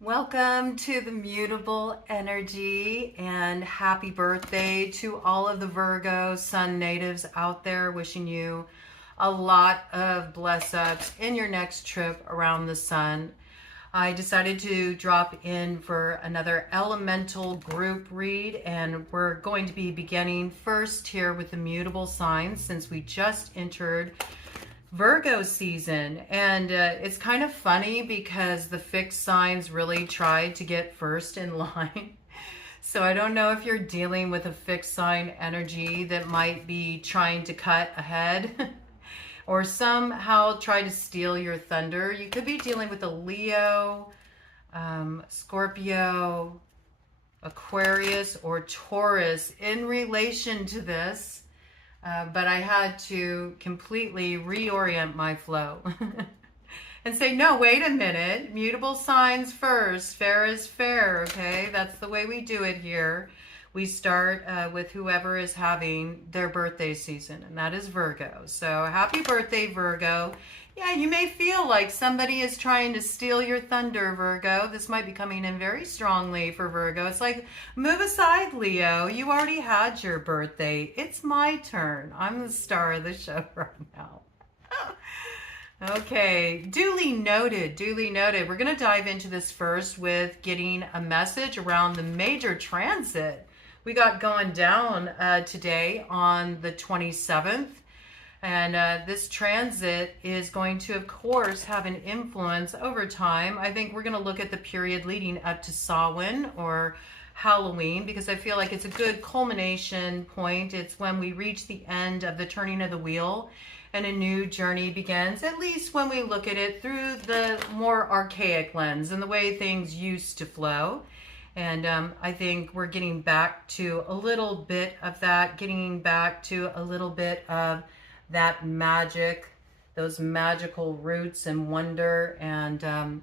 Welcome to the Mutable Energy and happy birthday to all of the Virgo Sun natives out there. Wishing you a lot of bless ups in your next trip around the sun. I decided to drop in for another elemental group read, and we're going to be beginning first here with the mutable signs since we just entered Virgo season. And it's kind of funny because the fixed signs really tried to get first in line. So I don't know if you're dealing with a fixed sign energy that might be trying to cut ahead or somehow try to steal your thunder. You could be dealing with a Leo, Scorpio, Aquarius, or Taurus in relation to this. But I had to completely reorient my flow and say, no, wait a minute, mutable signs first, fair is fair, okay? That's the way we do it here. We start with whoever is having their birthday season, and that is Virgo. So happy birthday, Virgo. Yeah, you may feel like somebody is trying to steal your thunder, Virgo. This might be coming in very strongly for Virgo. It's like, move aside, Leo. You already had your birthday. It's my turn. I'm the star of the show right now. Okay, duly noted, duly noted. We're going to dive into this first with getting a message around the major transit we got going down today on the 27th. And this transit is going to, of course, have an influence over time. I think we're going to look at the period leading up to Samhain or Halloween, because I feel like it's a good culmination point. It's when we reach the end of the turning of the wheel and a new journey begins, at least when we look at it through the more archaic lens and the way things used to flow. And I think we're getting back to a little bit of that, getting back to a little bit of that magic, those magical roots and wonder, and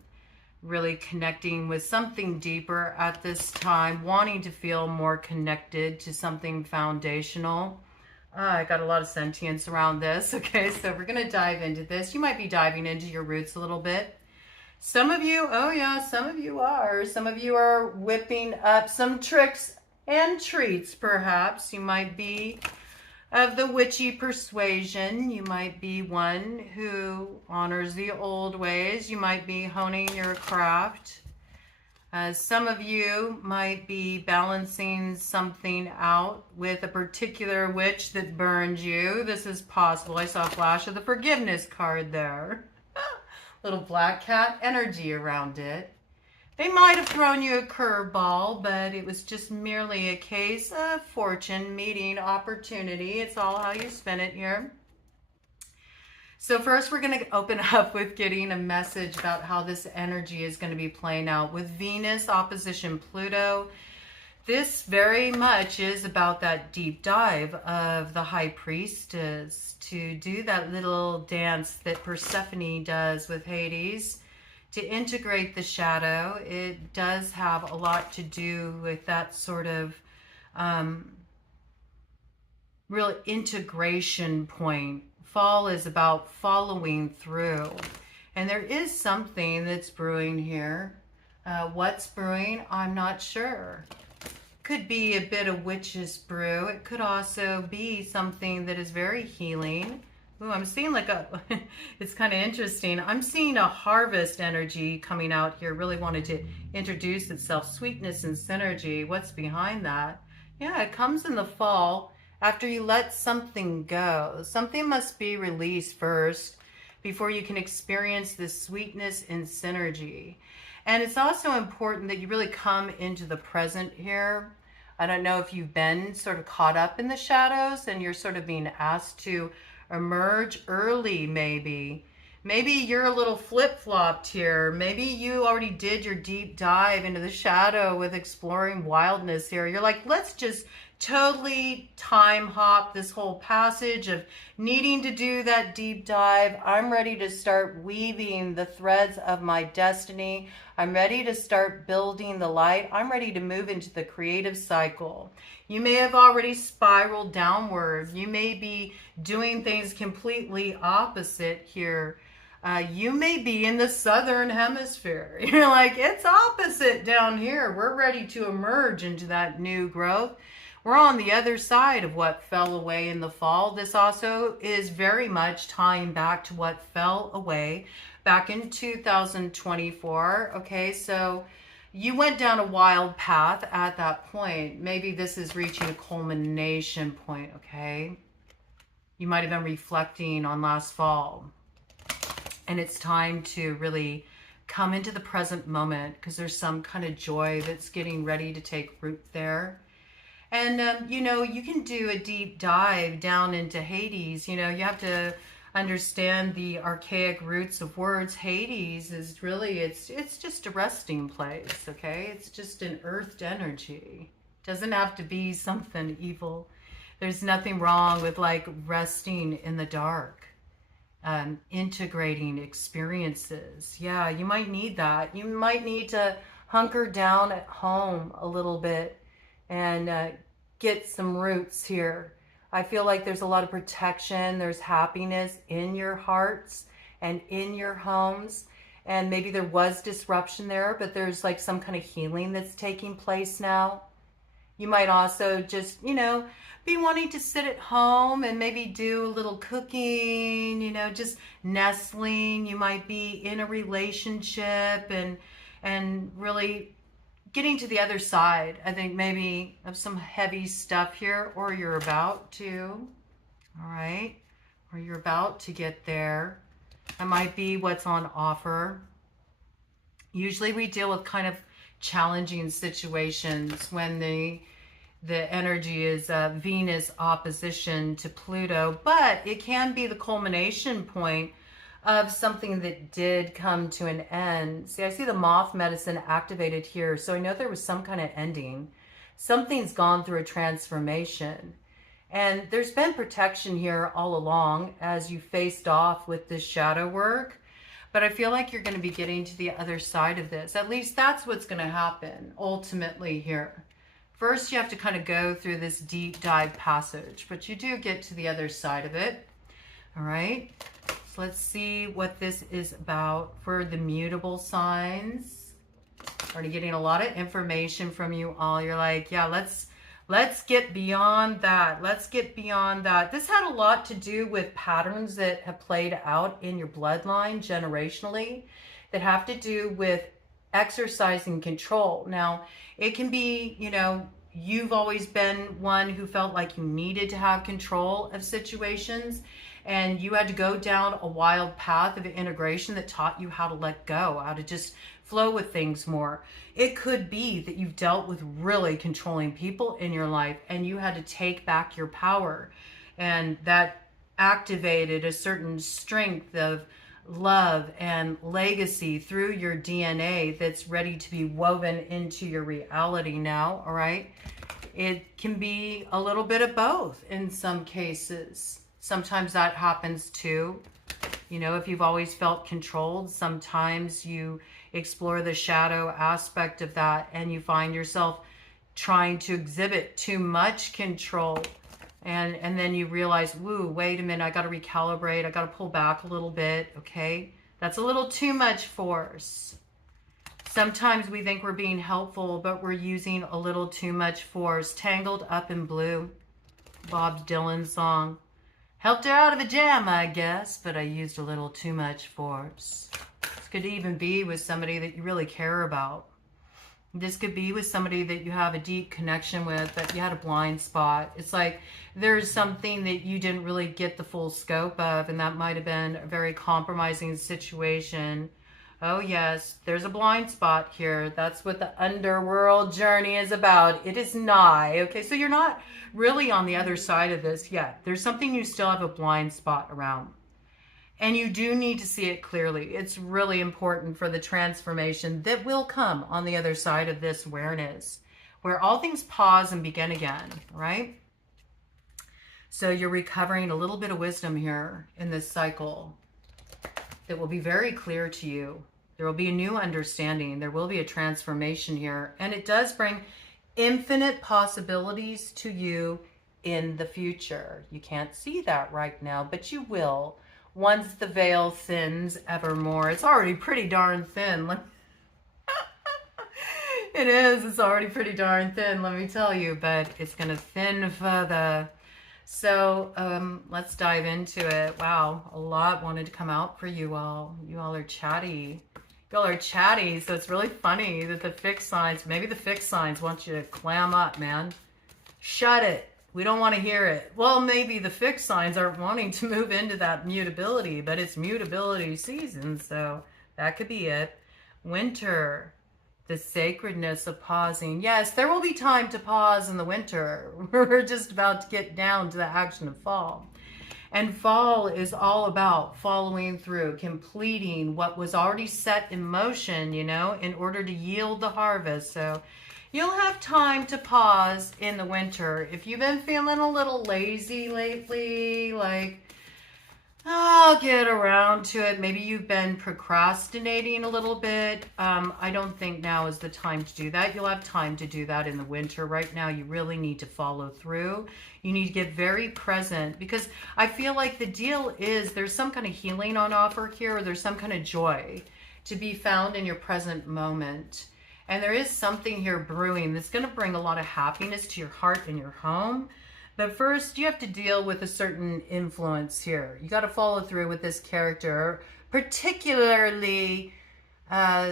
really connecting with something deeper at this time, wanting to feel more connected to something foundational. I got a lot of sentience around this. Okay, so we're going to dive into this. You might be diving into your roots a little bit. Some of you, oh yeah, some of you are. Some of you are whipping up some tricks and treats, perhaps. You might be of the witchy persuasion. You might be one who honors the old ways. You might be honing your craft. Some of you might be balancing something out with a particular witch that burned you. This is possible. I saw a flash of the forgiveness card there. Little black cat energy around it. They might have thrown you a curveball, but it was just merely a case of fortune meeting opportunity. It's all how you spin it here. So first we're going to open up with getting a message about how this energy is going to be playing out with Venus opposition Pluto. This very much is about that deep dive of the high priestess to do that little dance that Persephone does with Hades, to integrate the shadow. It does have a lot to do with that sort of real integration point. Fall is about following through. And there is something that's brewing here. What's brewing? I'm not sure. Could be a bit of witch's brew. It could also be something that is very healing. Ooh, I'm seeing like it's kind of interesting. I'm seeing a harvest energy coming out here. Really wanted to introduce itself. Sweetness and synergy. What's behind that? Yeah, it comes in the fall after you let something go. Something must be released first before you can experience this sweetness and synergy. And it's also important that you really come into the present here. I don't know if you've been sort of caught up in the shadows and you're sort of being asked to emerge early, maybe. Maybe you're a little flip-flopped here. Maybe you already did your deep dive into the shadow with exploring wildness here. You're like, let's just totally time hop this whole passage of needing to do that deep dive. I'm ready to start weaving the threads of my destiny. I'm ready to start building the light. I'm ready to move into the creative cycle. You may have already spiraled downward. You may be doing things completely opposite here. You may be in the southern hemisphere. You're like, it's opposite down here. We're ready to emerge into that new growth. We're on the other side of what fell away in the fall. This also is very much tying back to what fell away back in 2024. Okay, so you went down a wild path at that point. Maybe this is reaching a culmination point, okay? You might have been reflecting on last fall. And it's time to really come into the present moment because there's some kind of joy that's getting ready to take root there. And, you know, you can do a deep dive down into Hades. You know, you have to understand the archaic roots of words. Hades is really, it's just a resting place, okay? It's just an earthed energy. It doesn't have to be something evil. There's nothing wrong with like resting in the dark, integrating experiences. Yeah, you might need that. You might need to hunker down at home a little bit and get some roots here. I feel like there's a lot of protection. There's happiness in your hearts and in your homes. And maybe there was disruption there, but there's like some kind of healing that's taking place now. You might also just, you know, be wanting to sit at home and maybe do a little cooking, you know, just nestling. You might be in a relationship and really getting to the other side, I think maybe of some heavy stuff here, or you're about to, all right, or you're about to get there. That might be what's on offer. Usually we deal with kind of challenging situations when the energy is Venus opposition to Pluto, but it can be the culmination point of something that did come to an end. See, I see the moth medicine activated here, so I know there was some kind of ending. Something's gone through a transformation. And there's been protection here all along as you faced off with this shadow work. But I feel like you're going to be getting to the other side of this. At least that's what's going to happen ultimately here. First, you have to kind of go through this deep dive passage, but you do get to the other side of it. All right. So let's see what this is about for the mutable signs. Already getting a lot of information from you all. You're like, yeah, let's get beyond that. Let's get beyond that. This had a lot to do with patterns that have played out in your bloodline generationally that have to do with exercising control. Now, it can be, you know, you've always been one who felt like you needed to have control of situations, and you had to go down a wild path of integration that taught you how to let go, how to just flow with things more. It could be that you've dealt with really controlling people in your life and you had to take back your power, and that activated a certain strength of love and legacy through your DNA that's ready to be woven into your reality now, all right? It can be a little bit of both in some cases. Sometimes that happens too. You know, if you've always felt controlled, sometimes you explore the shadow aspect of that and you find yourself trying to exhibit too much control. And then you realize, woo, wait a minute, I got to recalibrate. I got to pull back a little bit, okay? That's a little too much force. Sometimes we think we're being helpful, but we're using a little too much force. Tangled Up in Blue, Bob Dylan's song. Helped her out of a jam, I guess, but I used a little too much force. This could even be with somebody that you really care about. This could be with somebody that you have a deep connection with, but you had a blind spot. It's like there's something that you didn't really get the full scope of, and that might have been a very compromising situation. Oh yes, there's a blind spot here. That's what the underworld journey is about. It is nigh. Okay, so you're not really on the other side of this yet. There's something you still have a blind spot around. And you do need to see it clearly. It's really important for the transformation that will come on the other side of this awareness, where all things pause and begin again, right? So you're recovering a little bit of wisdom here in this cycle that will be very clear to you. There will be a new understanding. There will be a transformation here. And it does bring infinite possibilities to you in the future. You can't see that right now, but you will Once the veil thins evermore. It's already pretty darn thin. It is. It's already pretty darn thin, let me tell you, but it's going to thin further. So let's dive into it. Wow, a lot wanted to come out for you all. You all are chatty. You all are chatty, so it's really funny that the fixed signs, maybe the fixed signs want you to clam up, man. Shut it. We don't want to hear it. Well, maybe the fixed signs aren't wanting to move into that mutability, but it's mutability season, so that could be it. Winter, the sacredness of pausing. Yes, there will be time to pause in the winter. We're just about to get down to the action of fall. And fall is all about following through, completing what was already set in motion, you know, in order to yield the harvest. So you'll have time to pause in the winter. If you've been feeling a little lazy lately, like, I'll get around to it. Maybe you've been procrastinating a little bit. I don't think now is the time to do that. You'll have time to do that in the winter. Right now, you really need to follow through. You need to get very present, because I feel like the deal is there's some kind of healing on offer here, or there's some kind of joy to be found in your present moment. And there is something here brewing that's going to bring a lot of happiness to your heart and your home. But first, you have to deal with a certain influence here. You got to follow through with this character, particularly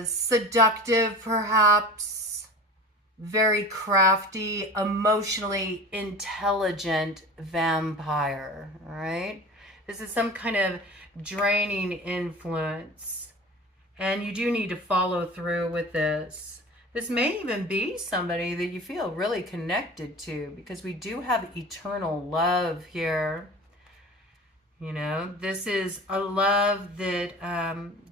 seductive, perhaps, very crafty, emotionally intelligent vampire, all right? This is some kind of draining influence, and you do need to follow through with this. This may even be somebody that you feel really connected to, because we do have eternal love here. You know, this is a love that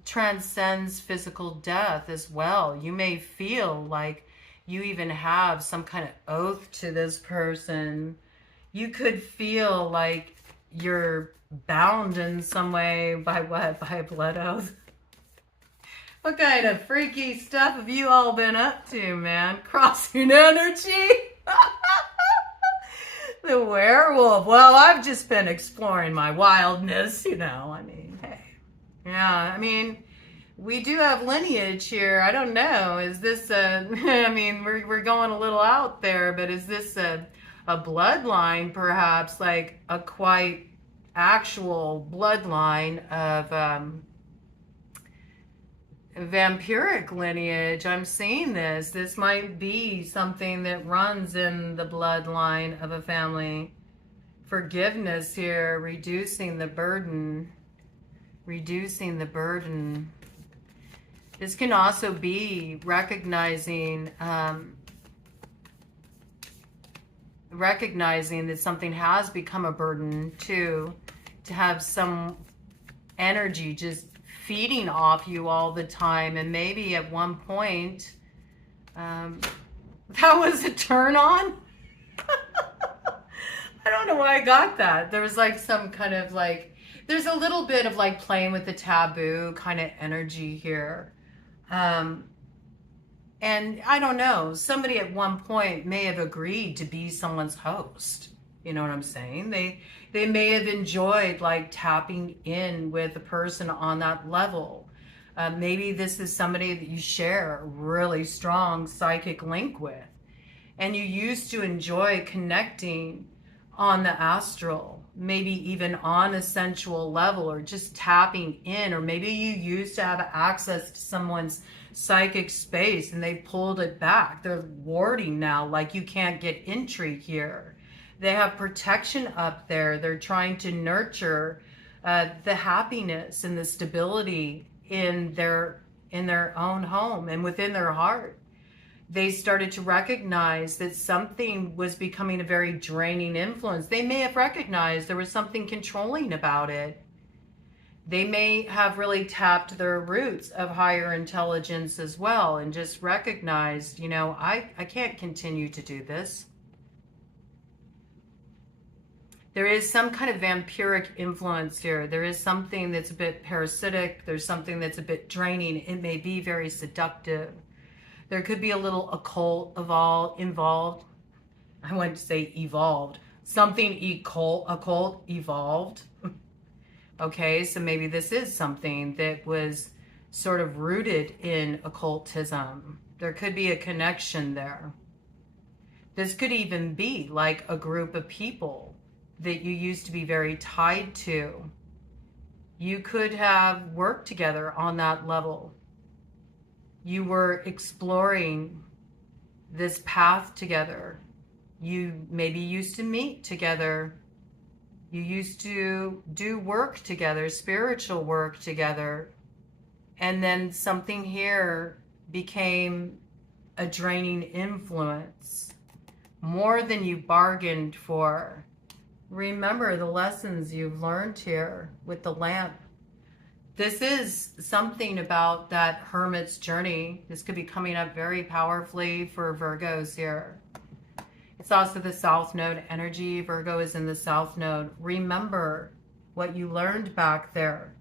transcends physical death as well. You may feel like you even have some kind of oath to this person. You could feel like you're bound in some way by what? By a blood oath. What kind of freaky stuff have you all been up to, man? Crossing energy? The werewolf. Well, I've just been exploring my wildness, you know. I mean, hey. Yeah, I mean, we do have lineage here. I don't know. Is this a... I mean, we're going a little out there, but is this a bloodline, perhaps? Like a quite actual bloodline of... vampiric lineage. I'm seeing this. This might be something that runs in the bloodline of a family. Forgiveness here, reducing the burden. Reducing the burden. This can also be recognizing recognizing that something has become a burden too, to have some energy just feeding off you all the time. And maybe at one point that was a turn on. I don't know why I got that. There was like some kind of like, there's a little bit of like playing with the taboo kind of energy here. And I don't know, somebody at one point may have agreed to be someone's host. You know what I'm saying? They may have enjoyed like tapping in with a person on that level. Maybe this is somebody that you share a really strong psychic link with, and you used to enjoy connecting on the astral, maybe even on a sensual level, or just tapping in, or maybe you used to have access to someone's psychic space and they pulled it back. They're warding now, like you can't get entry here. They have protection up there. They're trying to nurture the happiness and the stability in their own home and within their heart. They started to recognize that something was becoming a very draining influence. They may have recognized there was something controlling about it. They may have really tapped their roots of higher intelligence as well, and just recognized, you know, I can't continue to do this. There is some kind of vampiric influence here. There is something that's a bit parasitic. There's something that's a bit draining. It may be very seductive. There could be a little occult involved. I wanted to say evolved. Something occult evolved. Okay, so maybe this is something that was sort of rooted in occultism. There could be a connection there. This could even be like a group of people that you used to be very tied to. You could have worked together on that level. You were exploring this path together. You maybe used to meet together. You used to do work together, spiritual work together. And then something here became a draining influence, more than you bargained for. Remember the lessons you've learned here with the lamp. This is something about that hermit's journey. This could be coming up very powerfully for Virgos here. It's also the South Node energy. Virgo is in the South Node. Remember what you learned back there.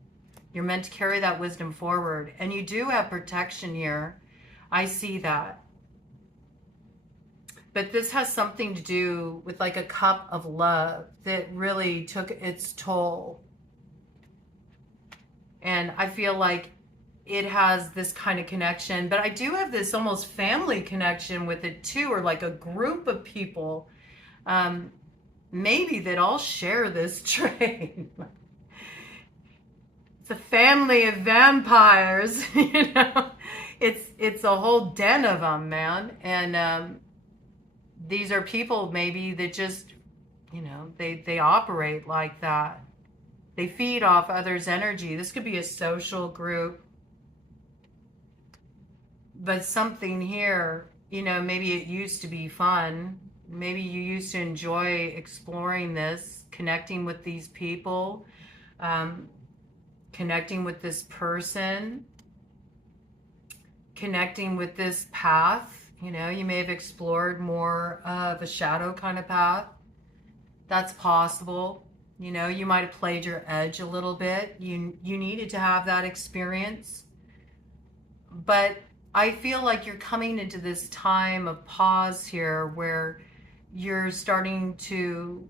You're meant to carry that wisdom forward. And you do have protection here. I see that. But this has something to do with like a cup of love that really took its toll. And I feel like it has this kind of connection. But I do have this almost family connection with it too, or like a group of people maybe that all share this trait. It's a family of vampires, you know. It's a whole den of them, man. And these are people maybe that just, you know, they operate like that. They feed off others' energy. This could be a social group. But something here, you know, maybe it used to be fun. Maybe you used to enjoy exploring this, connecting with these people, connecting with this person, connecting with this path. You know, you may have explored more of a shadow kind of path. That's possible. You know, you might have played your edge a little bit. You needed to have that experience. But I feel like you're coming into this time of pause here where you're starting to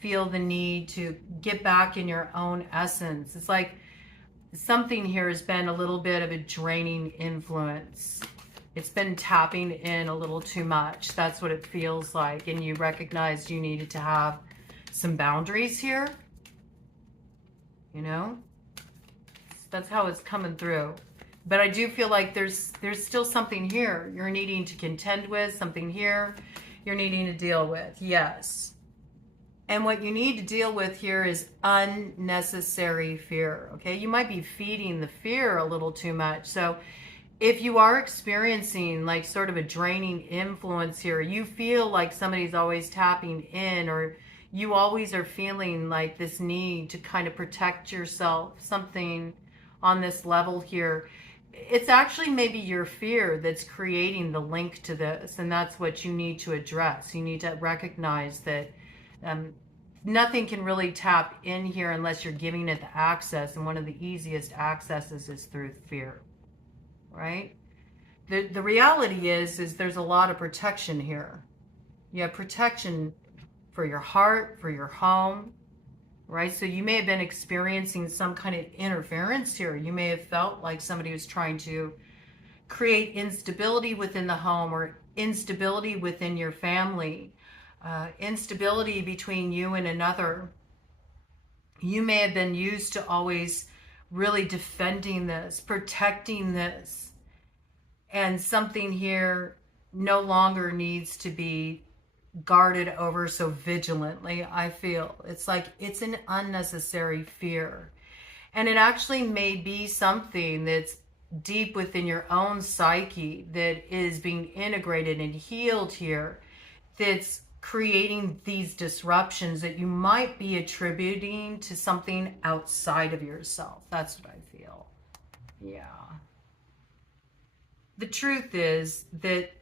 feel the need to get back in your own essence. It's like something here has been a little bit of a draining influence. It's been tapping in a little too much. That's what it feels like. And you recognize you needed to have some boundaries here. You know? That's how it's coming through. But I do feel like there's still something here you're needing to contend with, something here you're needing to deal with. Yes. And what you need to deal with here is unnecessary fear. Okay? You might be feeding the fear a little too much. So if you are experiencing like sort of a draining influence here, you feel like somebody's always tapping in, or you always are feeling like this need to kind of protect yourself, something on this level here. It's actually maybe your fear that's creating the link to this, and that's what you need to address. You need to recognize that nothing can really tap in here unless you're giving it the access, and one of the easiest accesses is through fear, right? The reality is there's a lot of protection here. You have protection for your heart, for your home, right? So you may have been experiencing some kind of interference here. You may have felt like somebody was trying to create instability within the home, or instability within your family, instability between you and another. You may have been used to always really defending this, protecting this, and something here no longer needs to be guarded over so vigilantly. I feel it's like it's an unnecessary fear, and it actually may be something that's deep within your own psyche that is being integrated and healed here, that's creating these disruptions that you might be attributing to something outside of yourself. That's what I feel. Yeah. The truth is that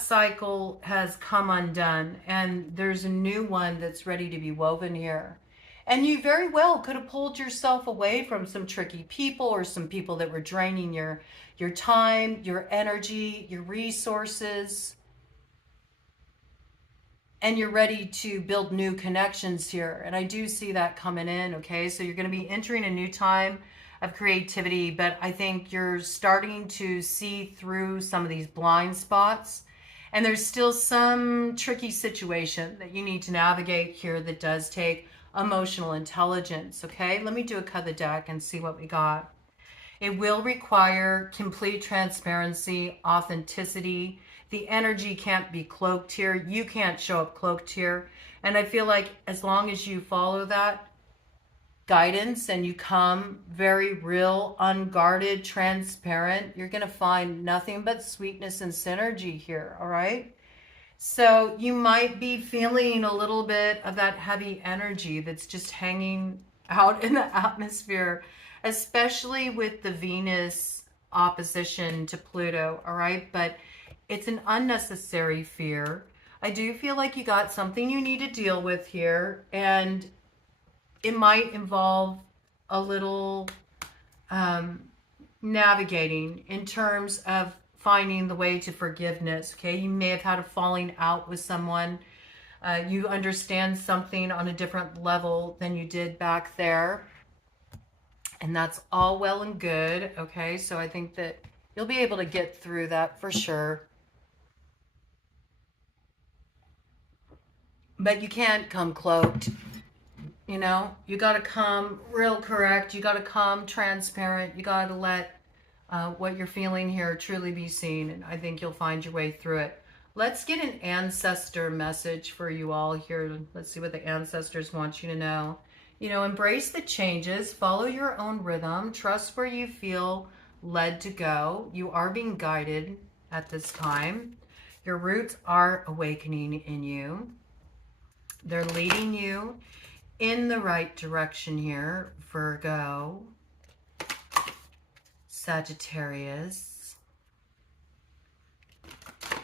cycle has come undone, and there's a new one that's ready to be woven here. And you very well could have pulled yourself away from some tricky people, or some people that were draining your time, your energy, your resources. and you're ready to build new connections here. And I do see that coming in, okay? So you're going to be entering a new time of creativity, but I think you're starting to see through some of these blind spots. And there's still some tricky situation that you need to navigate here that does take emotional intelligence, okay? Let me do a cut of the deck and see what we got. It will require complete transparency, authenticity. The energy can't be cloaked here. You can't show up cloaked here. And I feel like as long as you follow that guidance and you come very real, unguarded, transparent, you're going to find nothing but sweetness and synergy here, all right? So you might be feeling a little bit of that heavy energy that's just hanging out in the atmosphere, especially with the Venus opposition to Pluto, all right? But it's an unnecessary fear. I do feel like you got something you need to deal with here, and it might involve a little navigating in terms of finding the way to forgiveness, okay? You may have had a falling out with someone. You understand something on a different level than you did back there. And that's all well and good, okay? So I think that you'll be able to get through that for sure. But you can't come cloaked, you know? You got to come real correct. You got to come transparent. You got to let what you're feeling here truly be seen, and I think you'll find your way through it. Let's get an ancestor message for you all here. Let's see what the ancestors want you to know. You know, embrace the changes, follow your own rhythm, trust where you feel led to go. You are being guided at this time. Your roots are awakening in you. They're leading you in the right direction here, Virgo, Sagittarius,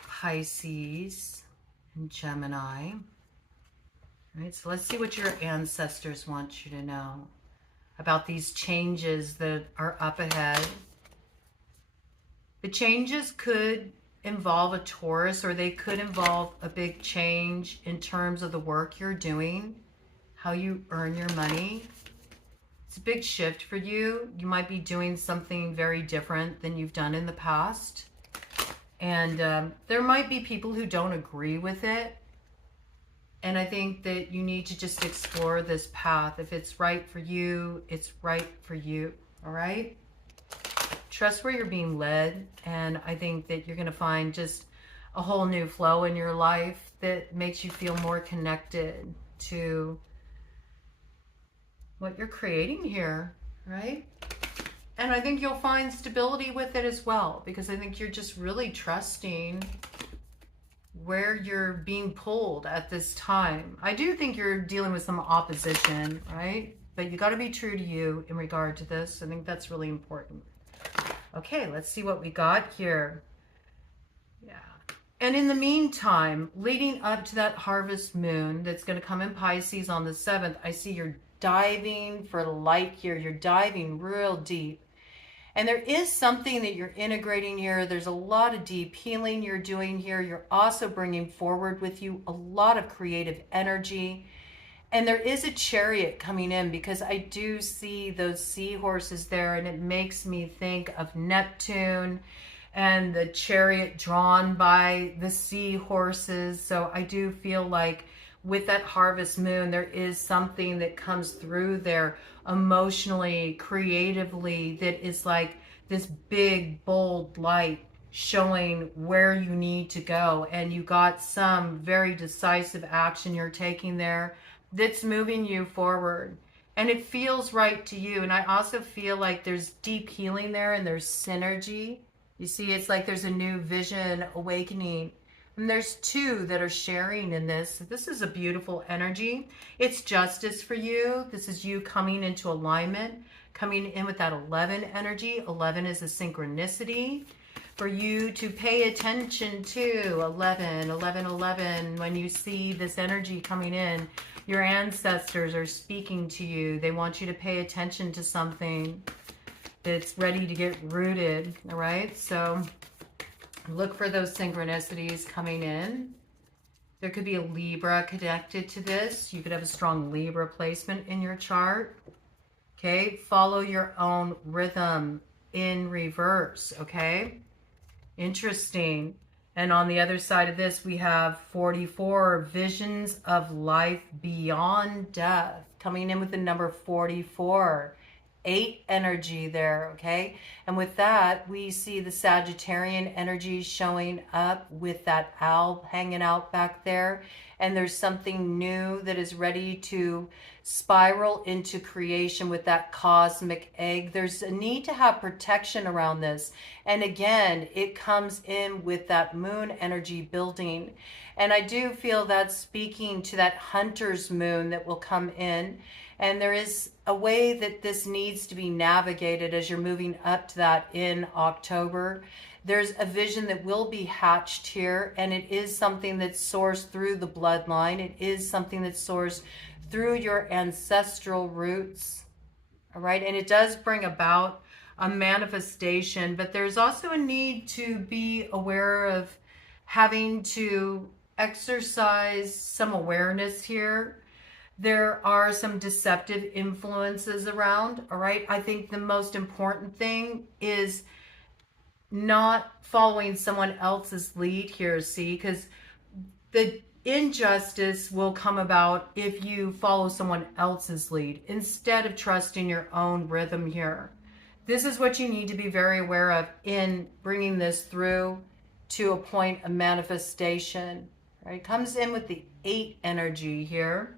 Pisces, and Gemini. All right, so let's see what your ancestors want you to know about these changes that are up ahead. The changes could involve a Taurus, or they could involve a big change in terms of the work you're doing, how you earn your money. It's a big shift for you. You might be doing something very different than you've done in the past. And there might be people who don't agree with it. And I think that you need to just explore this path. If it's right for you, it's right for you. All right? Trust where you're being led. And I think that you're going to find just a whole new flow in your life that makes you feel more connected to what you're creating here, right? And I think you'll find stability with it as well, because I think you're just really trusting where you're being pulled at this time. I do think you're dealing with some opposition, right? But you got to be true to you in regard to this. I think that's really important. Okay, let's see what we got here. Yeah. And in the meantime, leading up to that harvest moon that's going to come in Pisces on the 7th, I see you're diving for light here. You're diving real deep. And there is something that you're integrating here. There's a lot of deep healing you're doing here. You're also bringing forward with you a lot of creative energy. And there is a chariot coming in, because I do see those seahorses there, and it makes me think of Neptune and the chariot drawn by the seahorses. So I do feel like with that harvest moon, there is something that comes through there emotionally, creatively, that is like this big, bold light showing where you need to go. And you got some very decisive action you're taking there that's moving you forward. And it feels right to you. And I also feel like there's deep healing there, and there's synergy. You see, it's like there's a new vision awakening. And there's two that are sharing in this. This is a beautiful energy. It's justice for you. This is you coming into alignment, coming in with that 11 energy. 11 is a synchronicity for you to pay attention to. 11, 11, 11. When you see this energy coming in, your ancestors are speaking to you. They want you to pay attention to something that's ready to get rooted. All right, so look for those synchronicities coming in. There could be a Libra connected to this. You could have a strong Libra placement in your chart. Okay, follow your own rhythm in reverse, okay? Interesting. And on the other side of this, we have 44, visions of life beyond death, coming in with the number 44. 8 energy there, okay? And with that, we see the Sagittarian energy showing up with that owl hanging out back there. And there's something new that is ready to spiral into creation with that cosmic egg. There's a need to have protection around this. And again, it comes in with that moon energy building. And I do feel that's speaking to that hunter's moon that will come in. And there is a way that this needs to be navigated as you're moving up to that in October. There's a vision that will be hatched here, and it is something that's sourced through the bloodline. It is something that's sourced through your ancestral roots, all right? And it does bring about a manifestation, but there's also a need to be aware of having to exercise some awareness here. There are some deceptive influences around, all right? I think the most important thing is not following someone else's lead here, see? Because the injustice will come about if you follow someone else's lead instead of trusting your own rhythm here. This is what you need to be very aware of in bringing this through to a point of manifestation, right? It comes in with the 8 energy here.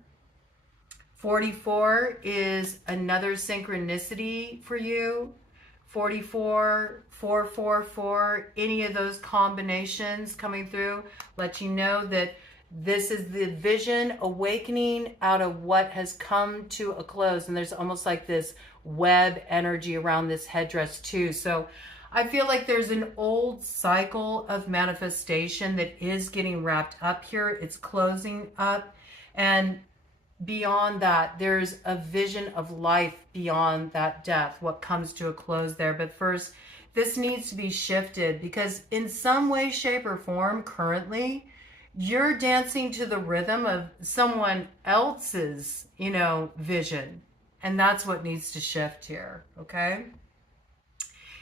44 is another synchronicity for you. 44, 444, any of those combinations coming through let you know that this is the vision awakening out of what has come to a close. And there's almost like this web energy around this headdress too. So I feel like there's an old cycle of manifestation that is getting wrapped up here. It's closing up. And beyond that, there's a vision of life beyond that death, what comes to a close there. But first, this needs to be shifted because in some way, shape, or form, currently, you're dancing to the rhythm of someone else's, vision. And that's what needs to shift here, okay?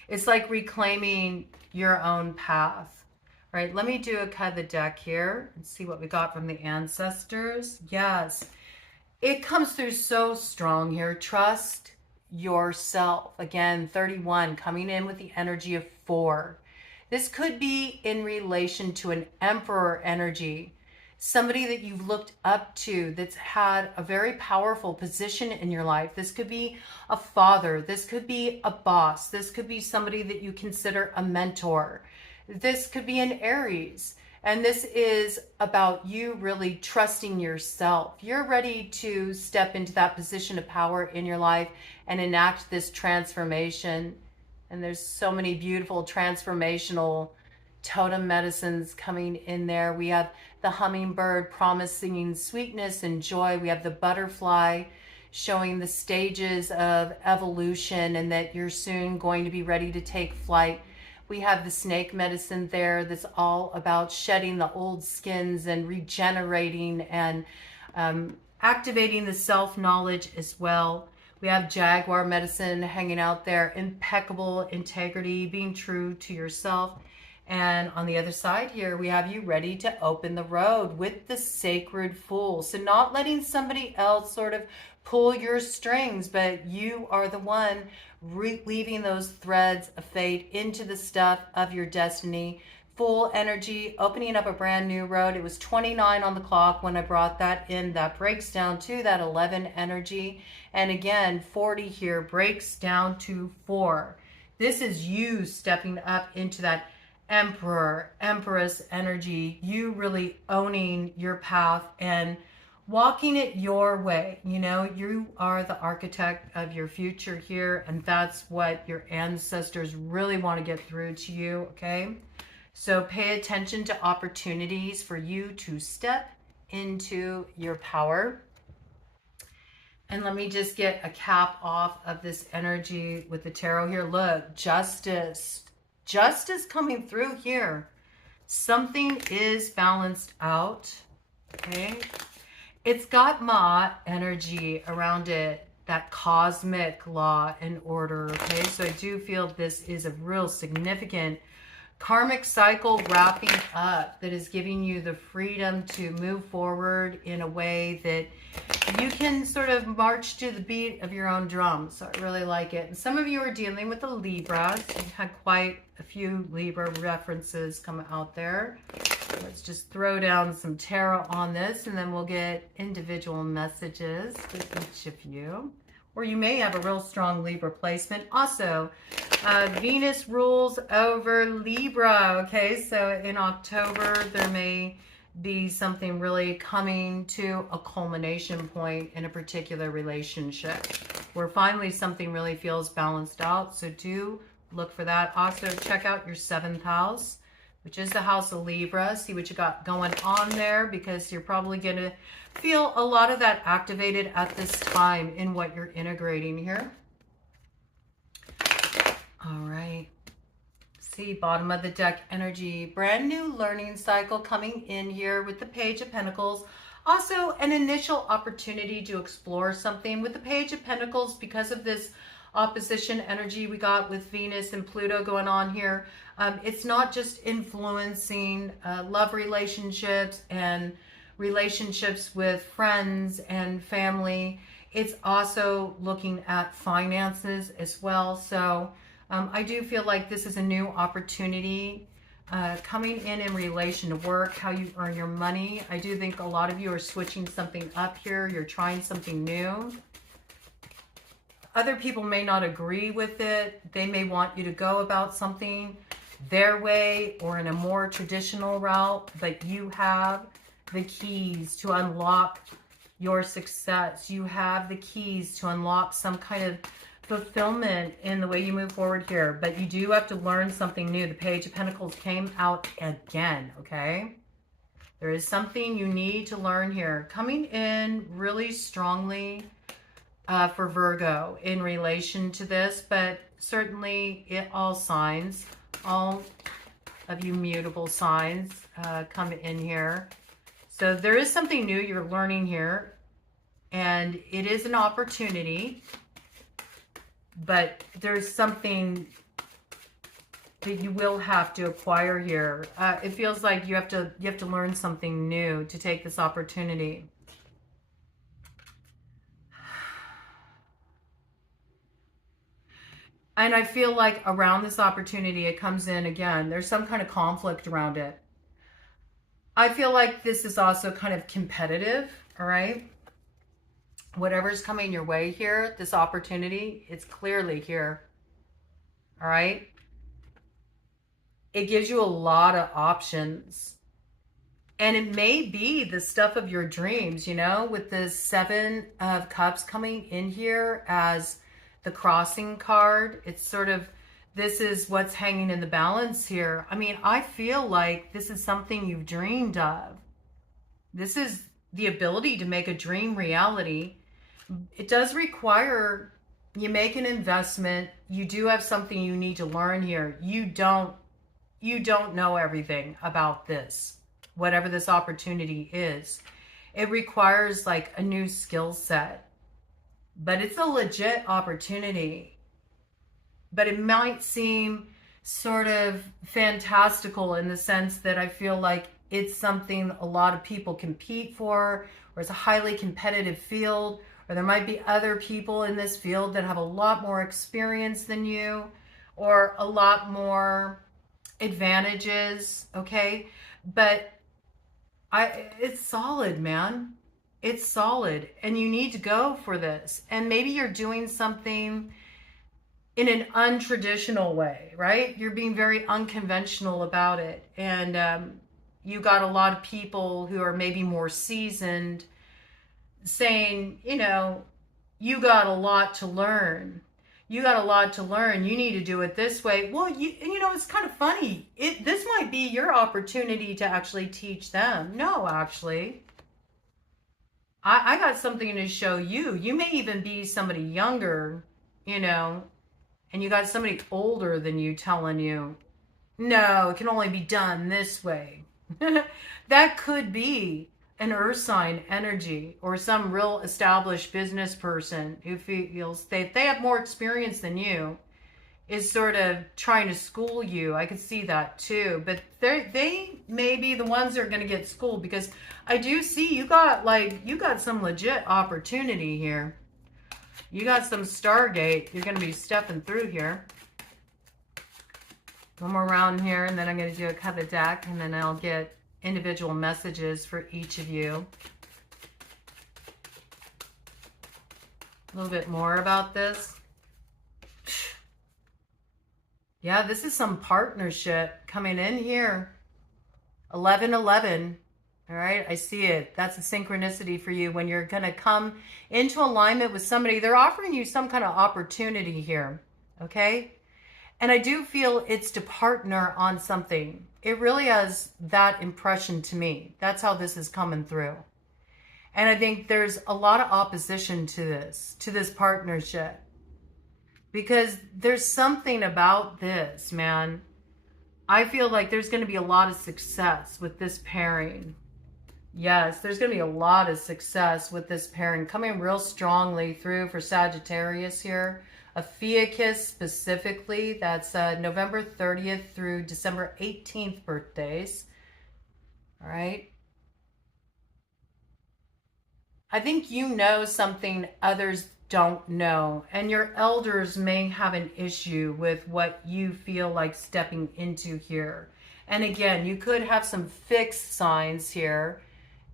It's like reclaiming your own path, right? Let me do a cut of the deck here and see what we got from the ancestors. Yes. It comes through so strong here. Trust yourself. Again, 31 coming in with the energy of 4. This could be in relation to an emperor energy, somebody that you've looked up to that's had a very powerful position in your life. This could be a father. This could be a boss. This could be somebody that you consider a mentor. This could be an Aries. And this is about you really trusting yourself. You're ready to step into that position of power in your life and enact this transformation. And there's so many beautiful transformational totem medicines coming in there. We have the hummingbird promising sweetness and joy. We have the butterfly showing the stages of evolution and that you're soon going to be ready to take flight. We have the snake medicine there that's all about shedding the old skins and regenerating and activating the self-knowledge as well. We have jaguar medicine hanging out there, impeccable integrity, being true to yourself. And on the other side here, we have you ready to open the road with the sacred fool. So not letting somebody else sort of pull your strings, but you are the one weaving those threads of fate into the stuff of your destiny. Full energy, opening up a brand new road. It was 29 on the clock when I brought that in. That breaks down to that 11 energy. And again, 40 here breaks down to 4. This is you stepping up into that emperor, empress energy. You really owning your path and walking it your way. You are the architect of your future here, and that's what your ancestors really want to get through to you, okay? So pay attention to opportunities for you to step into your power. And let me just get a cap off of this energy with the tarot here. Look, justice. Justice coming through here. Something is balanced out. Okay. It's got Ma energy around it, that cosmic law and order. Okay. So I do feel this is a real significant karmic cycle wrapping up that is giving you the freedom to move forward in a way that you can sort of march to the beat of your own drum. So I really like it. And some of you are dealing with the Libras. We've had quite a few Libra references come out there. Let's just throw down some tarot on this, and then we'll get individual messages for each of you. Or you may have a real strong Libra placement. Also, Venus rules over Libra. Okay, so in October, there may be something really coming to a culmination point in a particular relationship where finally something really feels balanced out. So do look for that. Also, check out your 7th house, which is the house of Libra. See what you got going on there, because you're probably going to feel a lot of that activated at this time in what you're integrating here. All right. See, bottom of the deck energy, brand new learning cycle coming in here with the Page of Pentacles. Also, an initial opportunity to explore something with the Page of Pentacles because of this opposition energy we got with Venus and Pluto going on here. It's not just influencing love relationships and relationships with friends and family. It's also looking at finances as well. So I do feel like this is a new opportunity coming in relation to work, how you earn your money. I do think a lot of you are switching something up here. You're trying something new. Other people may not agree with it. They may want you to go about something their way or in a more traditional route, but you have the keys to unlock your success. You have the keys to unlock some kind of fulfillment in the way you move forward here, but you do have to learn something new. The Page of Pentacles came out again, okay? There is something you need to learn here. Coming in really strongly for Virgo in relation to this, but certainly all signs, all of you mutable signs come in here. So there is something new you're learning here, and it is an opportunity, but there's something that you will have to acquire here. It feels like you have to learn something new to take this opportunity. And I feel like around this opportunity, it comes in again. There's some kind of conflict around it. I feel like this is also kind of competitive, all right? Whatever's coming your way here, this opportunity, it's clearly here, all right? It gives you a lot of options. And it may be the stuff of your dreams, you know, with the 7 of Cups coming in here as the crossing card. It's sort of, this is what's hanging in the balance here. I mean, I feel like this is something you've dreamed of. This is the ability to make a dream reality. It does require you make an investment. You do have something you need to learn here. You don't know everything about this, whatever this opportunity is. It requires like a new skill set, but it's a legit opportunity. But it might seem sort of fantastical in the sense that I feel like it's something a lot of people compete for, or it's a highly competitive field, or there might be other people in this field that have a lot more experience than you, or a lot more advantages, okay? But it's solid, man. It's solid, and you need to go for this. And maybe you're doing something in an untraditional way, right? You're being very unconventional about it. And you got a lot of people who are maybe more seasoned saying, you know, you got a lot to learn. You got a lot to learn. You need to do it this way. Well, you know, it's kind of funny. This might be your opportunity to actually teach them. No, actually. I got something to show you. You may even be somebody younger, you know, and you got somebody older than you telling you, no, it can only be done this way. That could be an earth sign energy, or some real established business person who feels they have more experience than you is sort of trying to school you. I could see that too, but they may be the ones that are going to get schooled, because I do see you got some legit opportunity here. You got some Stargate you're going to be stepping through here. One more round here, and then I'm going to do a cut of deck, and then I'll get individual messages for each of you. A little bit more about this. Yeah, this is some partnership coming in here. 11-11. All right, I see it. That's a synchronicity for you when you're going to come into alignment with somebody. They're offering you some kind of opportunity here, okay? And I do feel it's to partner on something. It really has that impression to me. That's how this is coming through. And I think there's a lot of opposition to this partnership. Because there's something about this, man. I feel like there's going to be a lot of success with this pairing. Yes, there's going to be a lot of success with this pairing coming real strongly through for Sagittarius here. Ophiuchus specifically, that's November 30th through December 18th birthdays. All right. I think you know something others don't know, and your elders may have an issue with what you feel like stepping into here. And again, you could have some fixed signs here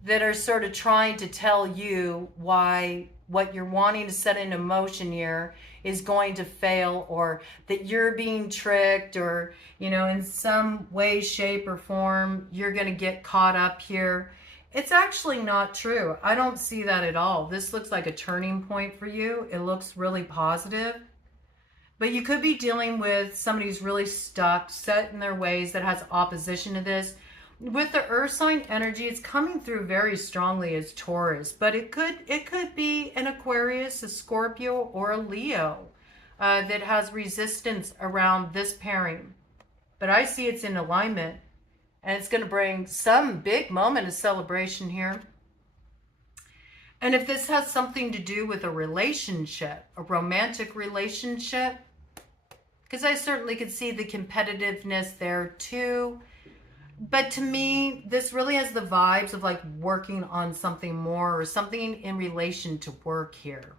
that are sort of trying to tell you why what you're wanting to set into motion here is going to fail, or that you're being tricked, or, you know, in some way, shape, or form, you're going to get caught up here. It's actually not true. I don't see that at all. This looks like a turning point for you. It looks really positive. But you could be dealing with somebody who's really stuck, set in their ways, that has opposition to this. With the earth sign energy, it's coming through very strongly as Taurus, but it could be an Aquarius, a Scorpio, or a Leo that has resistance around this pairing. But I see it's in alignment. And it's going to bring some big moment of celebration here. And if this has something to do with a relationship, a romantic relationship, because I certainly could see the competitiveness there too. But to me, this really has the vibes of like working on something more, or something in relation to work here.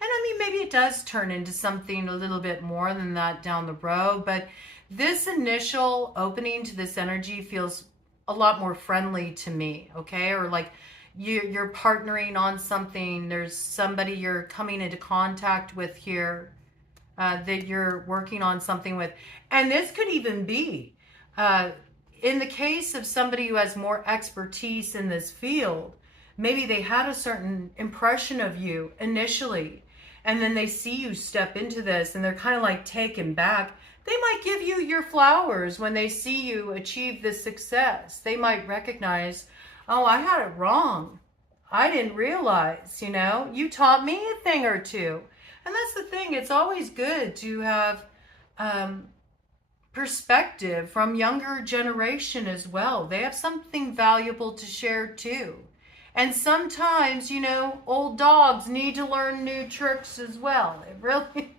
And I mean, maybe it does turn into something a little bit more than that down the road, but this initial opening to this energy feels a lot more friendly to me, okay? Or like you're partnering on something. There's somebody you're coming into contact with here that you're working on something with. And this could even be, in the case of somebody who has more expertise in this field, maybe they had a certain impression of you initially, and then they see you step into this and they're kind of like taken back. They might give you your flowers when they see you achieve this success. They might recognize, oh, I had it wrong. I didn't realize, you know, you taught me a thing or two. And that's the thing. It's always good to have perspective from younger generation as well. They have something valuable to share too. And sometimes, you know, old dogs need to learn new tricks as well. It really...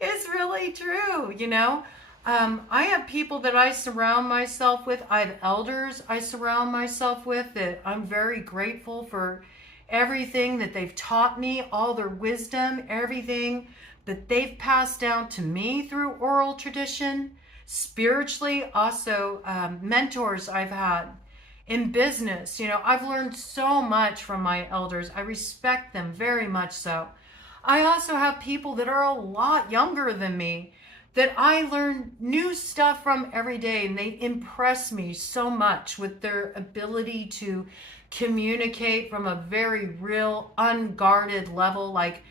It's really true, you know. I have people that I surround myself with. I have elders I surround myself with that I'm very grateful for everything that they've taught me, all their wisdom, everything that they've passed down to me through oral tradition. Spiritually, also mentors I've had in business. You know, I've learned so much from my elders. I respect them very much so. I also have people that are a lot younger than me that I learn new stuff from every day, and they impress me so much with their ability to communicate from a very real, unguarded level. Like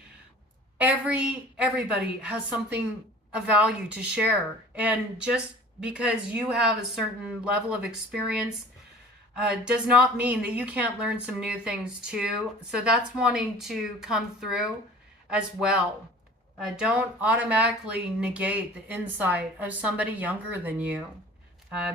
everybody has something of value to share, and just because you have a certain level of experience does not mean that you can't learn some new things too. So that's wanting to come through as well. Don't automatically negate the insight of somebody younger than you.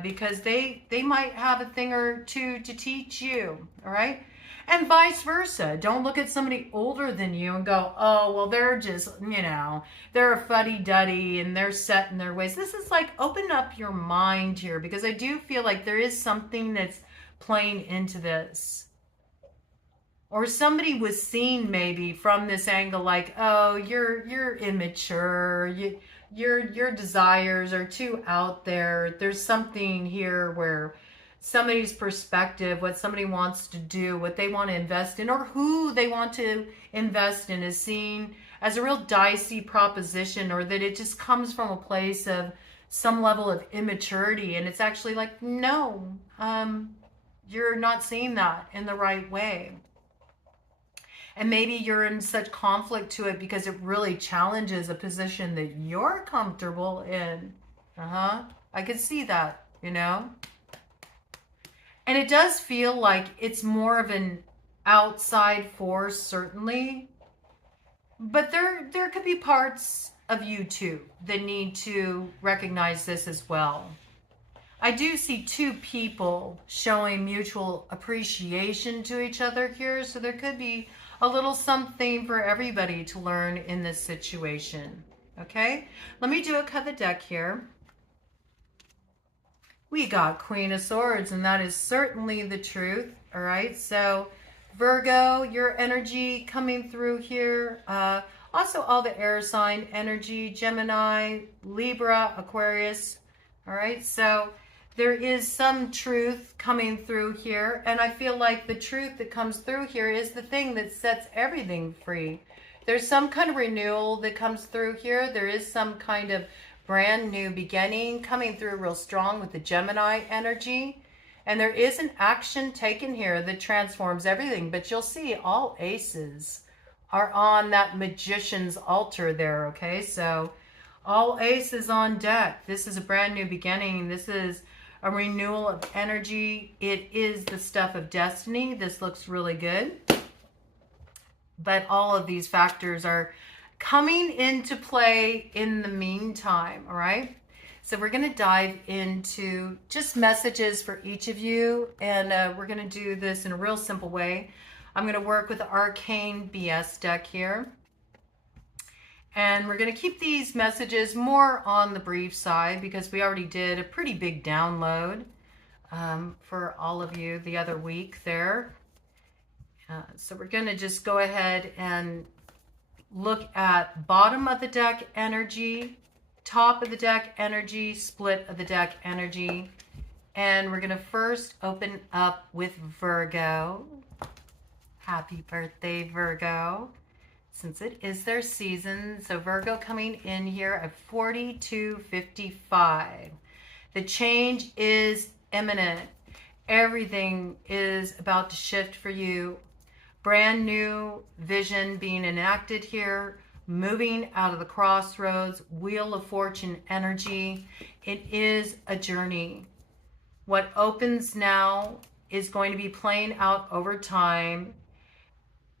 because they might have a thing or two to teach you, all right? And vice versa. Don't look at somebody older than you and go, oh, well, they're just, they're a fuddy-duddy and they're set in their ways. This is like, open up your mind here, because I do feel like there is something that's playing into this. Or somebody was seen maybe from this angle, like, oh, you're immature, your desires are too out there. There's something here where somebody's perspective, what somebody wants to do, what they want to invest in, or who they want to invest in, is seen as a real dicey proposition, or that it just comes from a place of some level of immaturity. And it's actually like, no, you're not seeing that in the right way. And maybe you're in such conflict to it because it really challenges a position that you're comfortable in. I could see that, And it does feel like it's more of an outside force, certainly. But there could be parts of you too that need to recognize this as well. I do see two people showing mutual appreciation to each other here. So there could be a little something for everybody to learn in this situation. Okay, let me do a cut the deck here. We got Queen of Swords, and that is certainly the truth. All right, so Virgo, your energy coming through here. Also all the air sign energy, Gemini, Libra, Aquarius. All right, so there is some truth coming through here, and I feel like the truth that comes through here is the thing that sets everything free. There's some kind of renewal that comes through here. There is some kind of brand new beginning coming through real strong with the Gemini energy, and there is an action taken here that transforms everything. But you'll see all aces are on that magician's altar there, okay? So all aces on deck. This is a brand new beginning. This is a renewal of energy. It is the stuff of destiny. This looks really good. But all of these factors are coming into play in the meantime, all right? So we're going to dive into just messages for each of you, and we're going to do this in a real simple way. I'm going to work with the ARCANE BS deck here. And we're going to keep these messages more on the brief side because we already did a pretty big download for all of you the other week there. So we're going to just go ahead and look at bottom of the deck energy, top of the deck energy, split of the deck energy. And we're going to first open up with Virgo. Happy birthday, Virgo. Since it is their season. So Virgo coming in here at 4255. The change is imminent. Everything is about to shift for you. Brand new vision being enacted here. Moving out of the crossroads. Wheel of Fortune energy. It is a journey. What opens now is going to be playing out over time.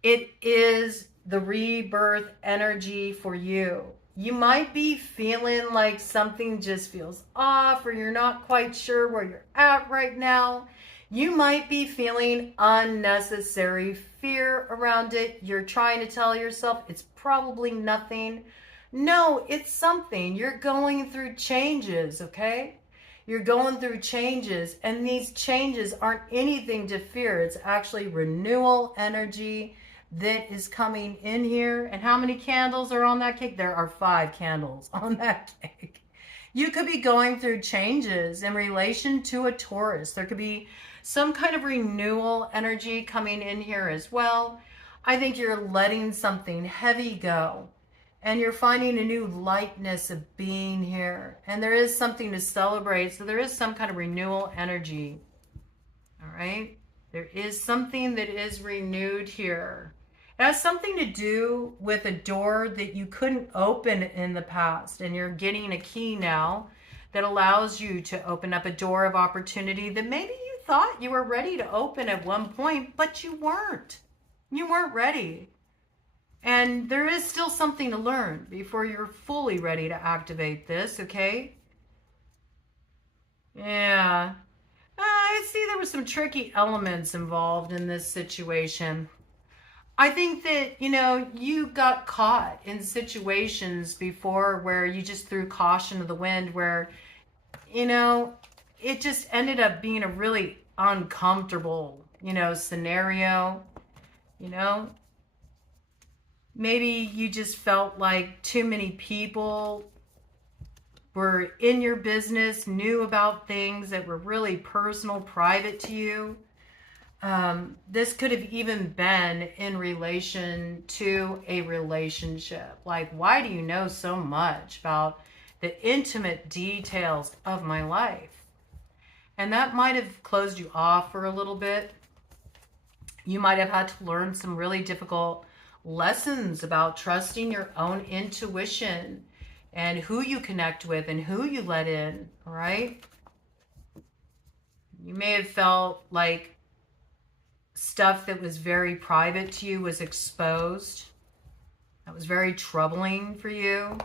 It is the rebirth energy for you. You might be feeling like something just feels off, or you're not quite sure where you're at right now. You might be feeling unnecessary fear around it. You're trying to tell yourself it's probably nothing. No, it's something. You're going through changes, okay? You're going through changes, and these changes aren't anything to fear. It's actually renewal energy that is coming in here. And how many candles are on that cake? There are 5 candles on that cake. You could be going through changes in relation to a Taurus. There could be some kind of renewal energy coming in here as well. I think you're letting something heavy go, and you're finding a new lightness of being here. And there is something to celebrate. So there is some kind of renewal energy. All right. There is something that is renewed here. It has something to do with a door that you couldn't open in the past, and you're getting a key now that allows you to open up a door of opportunity that maybe you thought you were ready to open at one point, but you weren't. You weren't ready. And there is still something to learn before you're fully ready to activate this, okay? Yeah. I see there were some tricky elements involved in this situation. I think that, you got caught in situations before where you just threw caution to the wind, where, you know, it just ended up being a really uncomfortable, scenario. You know, maybe you just felt like too many people were in your business, knew about things that were really personal, private to you. This could have even been in relation to a relationship. Like, why do you know so much about the intimate details of my life? And that might have closed you off for a little bit. You might have had to learn some really difficult lessons about trusting your own intuition and who you connect with and who you let in, all right? You may have felt like stuff that was very private to you was exposed. That was very troubling for you.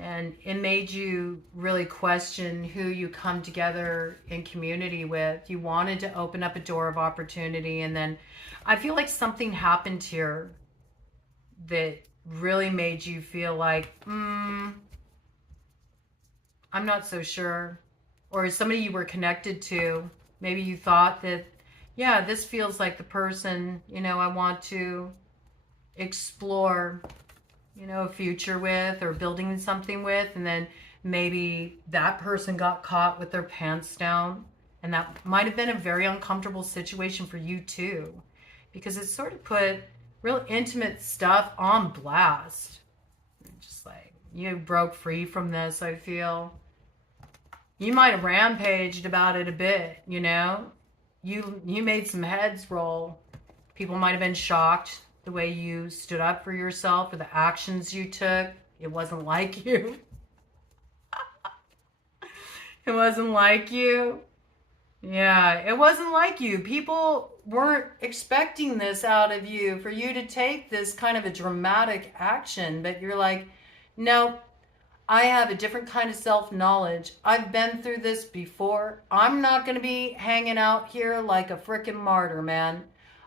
And it made you really question who you come together in community with. You wanted to open up a door of opportunity, and then I feel like something happened here that really made you feel like, I'm not so sure. Or somebody you were connected to, maybe you thought that, yeah, this feels like the person, I want to explore, a future with, or building something with. And then maybe that person got caught with their pants down. And that might have been a very uncomfortable situation for you too, because it sort of put real intimate stuff on blast. Just like, you broke free from this, I feel. You might have rampaged about it a bit, You made some heads roll. People might have been shocked the way you stood up for yourself or the actions you took. It wasn't like you. It wasn't like you. Yeah, it wasn't like you. People weren't expecting this out of you, for you to take this kind of a dramatic action. But you're like, no, I have a different kind of self-knowledge. I've been through this before. I'm not going to be hanging out here like a freaking martyr, man.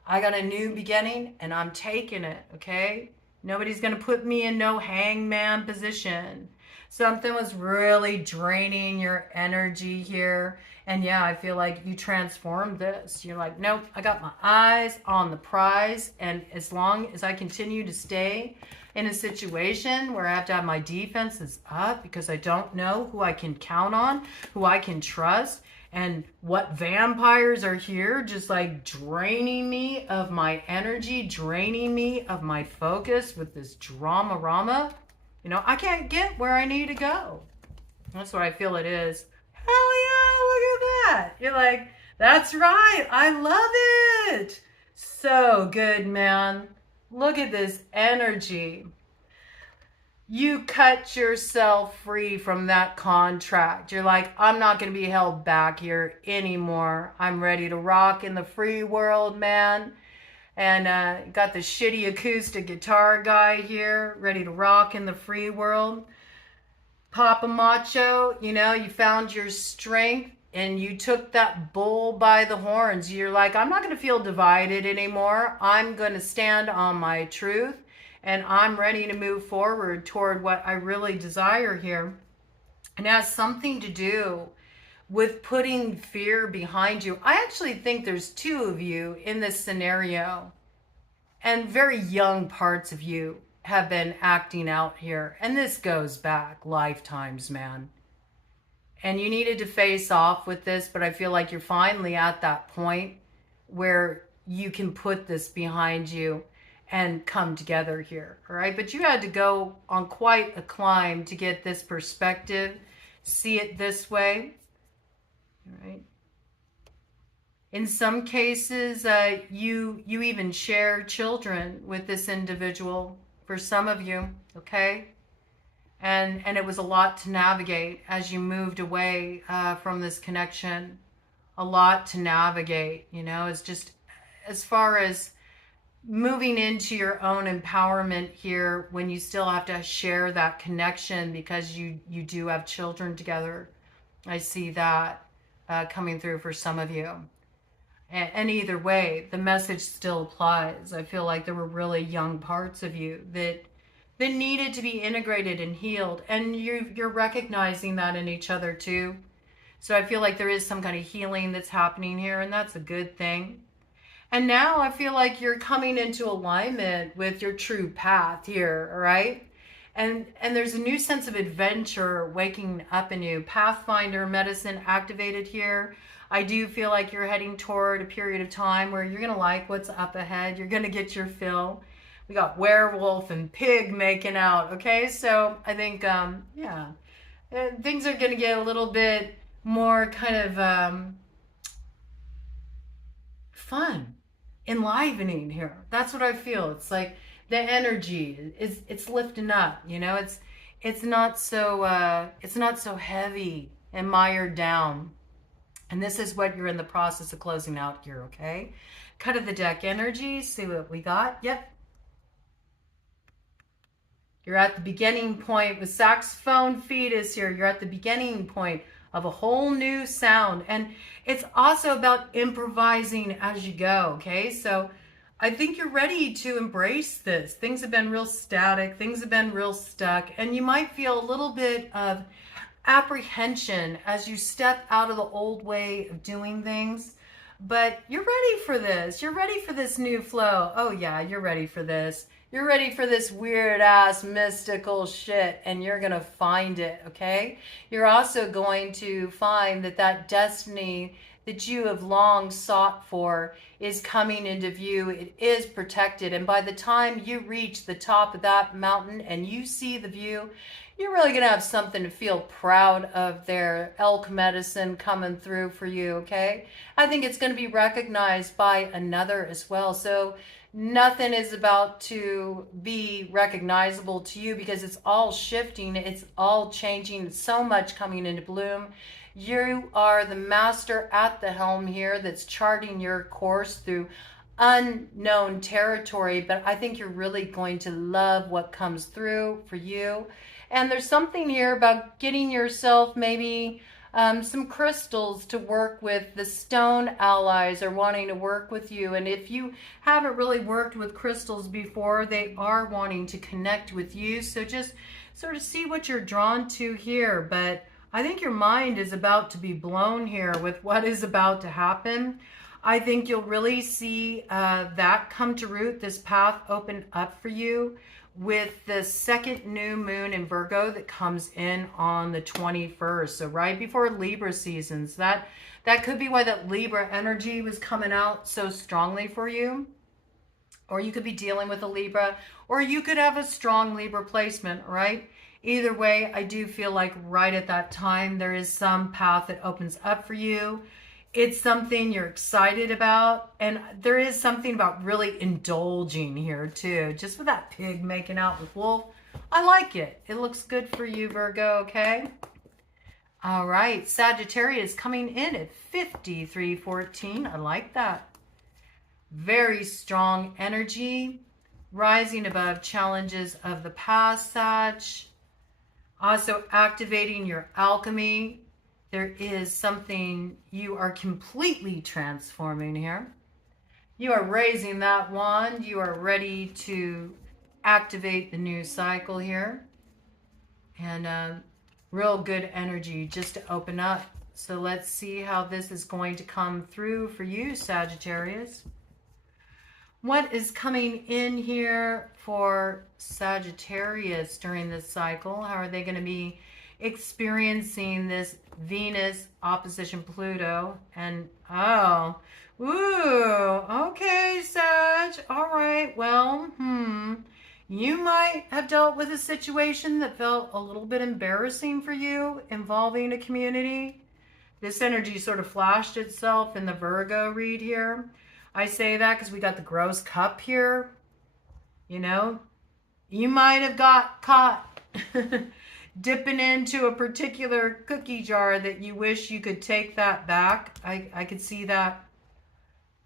I got a new beginning and I'm taking it, okay? Nobody's going to put me in no hangman position. Something was really draining your energy here. And yeah, I feel like you transformed this. You're like, nope, I got my eyes on the prize. And as long as I continue to stay in a situation where I have to have my defenses up because I don't know who I can count on, who I can trust, and what vampires are here just like draining me of my energy, draining me of my focus with this drama-rama, I can't get where I need to go. That's what I feel it is. Hell yeah, look at that. You're like, that's right, I love it. So good, man. Look at this energy. You cut yourself free from that contract. You're like, I'm not going to be held back here anymore. I'm ready to rock in the free world, man. And got the shitty acoustic guitar guy here, ready to rock in the free world. Papa Macho, you found your strength and you took that bull by the horns. You're like, I'm not going to feel divided anymore. I'm going to stand on my truth. And I'm ready to move forward toward what I really desire here. And it has something to do with putting fear behind you. I actually think there's two of you in this scenario. And very young parts of you have been acting out here. And this goes back lifetimes, man. And you needed to face off with this, but I feel like you're finally at that point where you can put this behind you and come together here, all right? But you had to go on quite a climb to get this perspective, see it this way, all right? In some cases, you even share children with this individual, for some of you, okay? And it was a lot to navigate as you moved away from this connection. A lot to navigate, it's just as far as moving into your own empowerment here, when you still have to share that connection because you do have children together. I see that coming through for some of you. And either way, the message still applies. I feel like there were really young parts of you that needed to be integrated and healed, and you're recognizing that in each other too. So I feel like there is some kind of healing that's happening here, and that's a good thing. And now I feel like you're coming into alignment with your true path here, all right? And there's a new sense of adventure waking up in you. Pathfinder medicine activated here. I do feel like you're heading toward a period of time where you're going to like what's up ahead. You're going to get your fill. We got werewolf and pig making out, okay? So I think, yeah, things are going to get a little bit more kind of fun, enlivening here. That's what I feel. It's like the energy is, it's lifting up, you know. It's not so heavy and mired down. And this is what you're in the process of closing out here, okay? Cut of the deck energy, see what we got. Yep. You're at the beginning point with saxophone fetus here. You're at the beginning point of a whole new sound. And it's also about improvising as you go, okay? So I think you're ready to embrace this. Things have been real static. Things have been real stuck. And you might feel a little bit of apprehension as you step out of the old way of doing things. But you're ready for this. You're ready for this new flow. Oh yeah, you're ready for this. You're ready for this weird ass mystical shit, and you're going to find it, okay? You're also going to find that that destiny that you have long sought for is coming into view. It is protected, and by the time you reach the top of that mountain and you see the view, you're really going to have something to feel proud of there. Elk medicine coming through for you, okay? I think it's going to be recognized by another as well. So nothing is about to be recognizable to you because it's all shifting. It's all changing. So much coming into bloom. You are the master at the helm here that's charting your course through unknown territory, but I think you're really going to love what comes through for you. And there's something here about getting yourself maybe some crystals to work with. The stone allies are wanting to work with you. And if you haven't really worked with crystals before, they are wanting to connect with you. So just sort of see what you're drawn to here. But I think your mind is about to be blown here with what is about to happen. I think you'll really see that come to root, this path open up for you with the second new moon in Virgo that comes in on the 21st. So right before Libra seasons. That could be why that Libra energy was coming out so strongly for you. Or you could be dealing with a Libra, or you could have a strong Libra placement, right? Either way, I do feel like right at that time, there is some path that opens up for you. It's something you're excited about. And there is something about really indulging here too. Just with that pig making out with wolf. I like it. It looks good for you, Virgo, okay? All right. Sagittarius coming in at 5314. I like that. Very strong energy. Rising above challenges of the past, Sag. Also activating your alchemy. There is something you are completely transforming here. You are raising that wand. You are ready to activate the new cycle here. And real good energy just to open up. So let's see how this is going to come through for you, Sagittarius. What is coming in here for Sagittarius during this cycle? How are they going to be experiencing this Venus opposition Pluto? And oh, ooh, okay, Sag, all right, well, you might have dealt with a situation that felt a little bit embarrassing for you involving a community. This energy sort of flashed itself in the Virgo read here. I say that because we got the gross cup here. You know, you might have got caught dipping into a particular cookie jar that you wish you could take that back. I could see that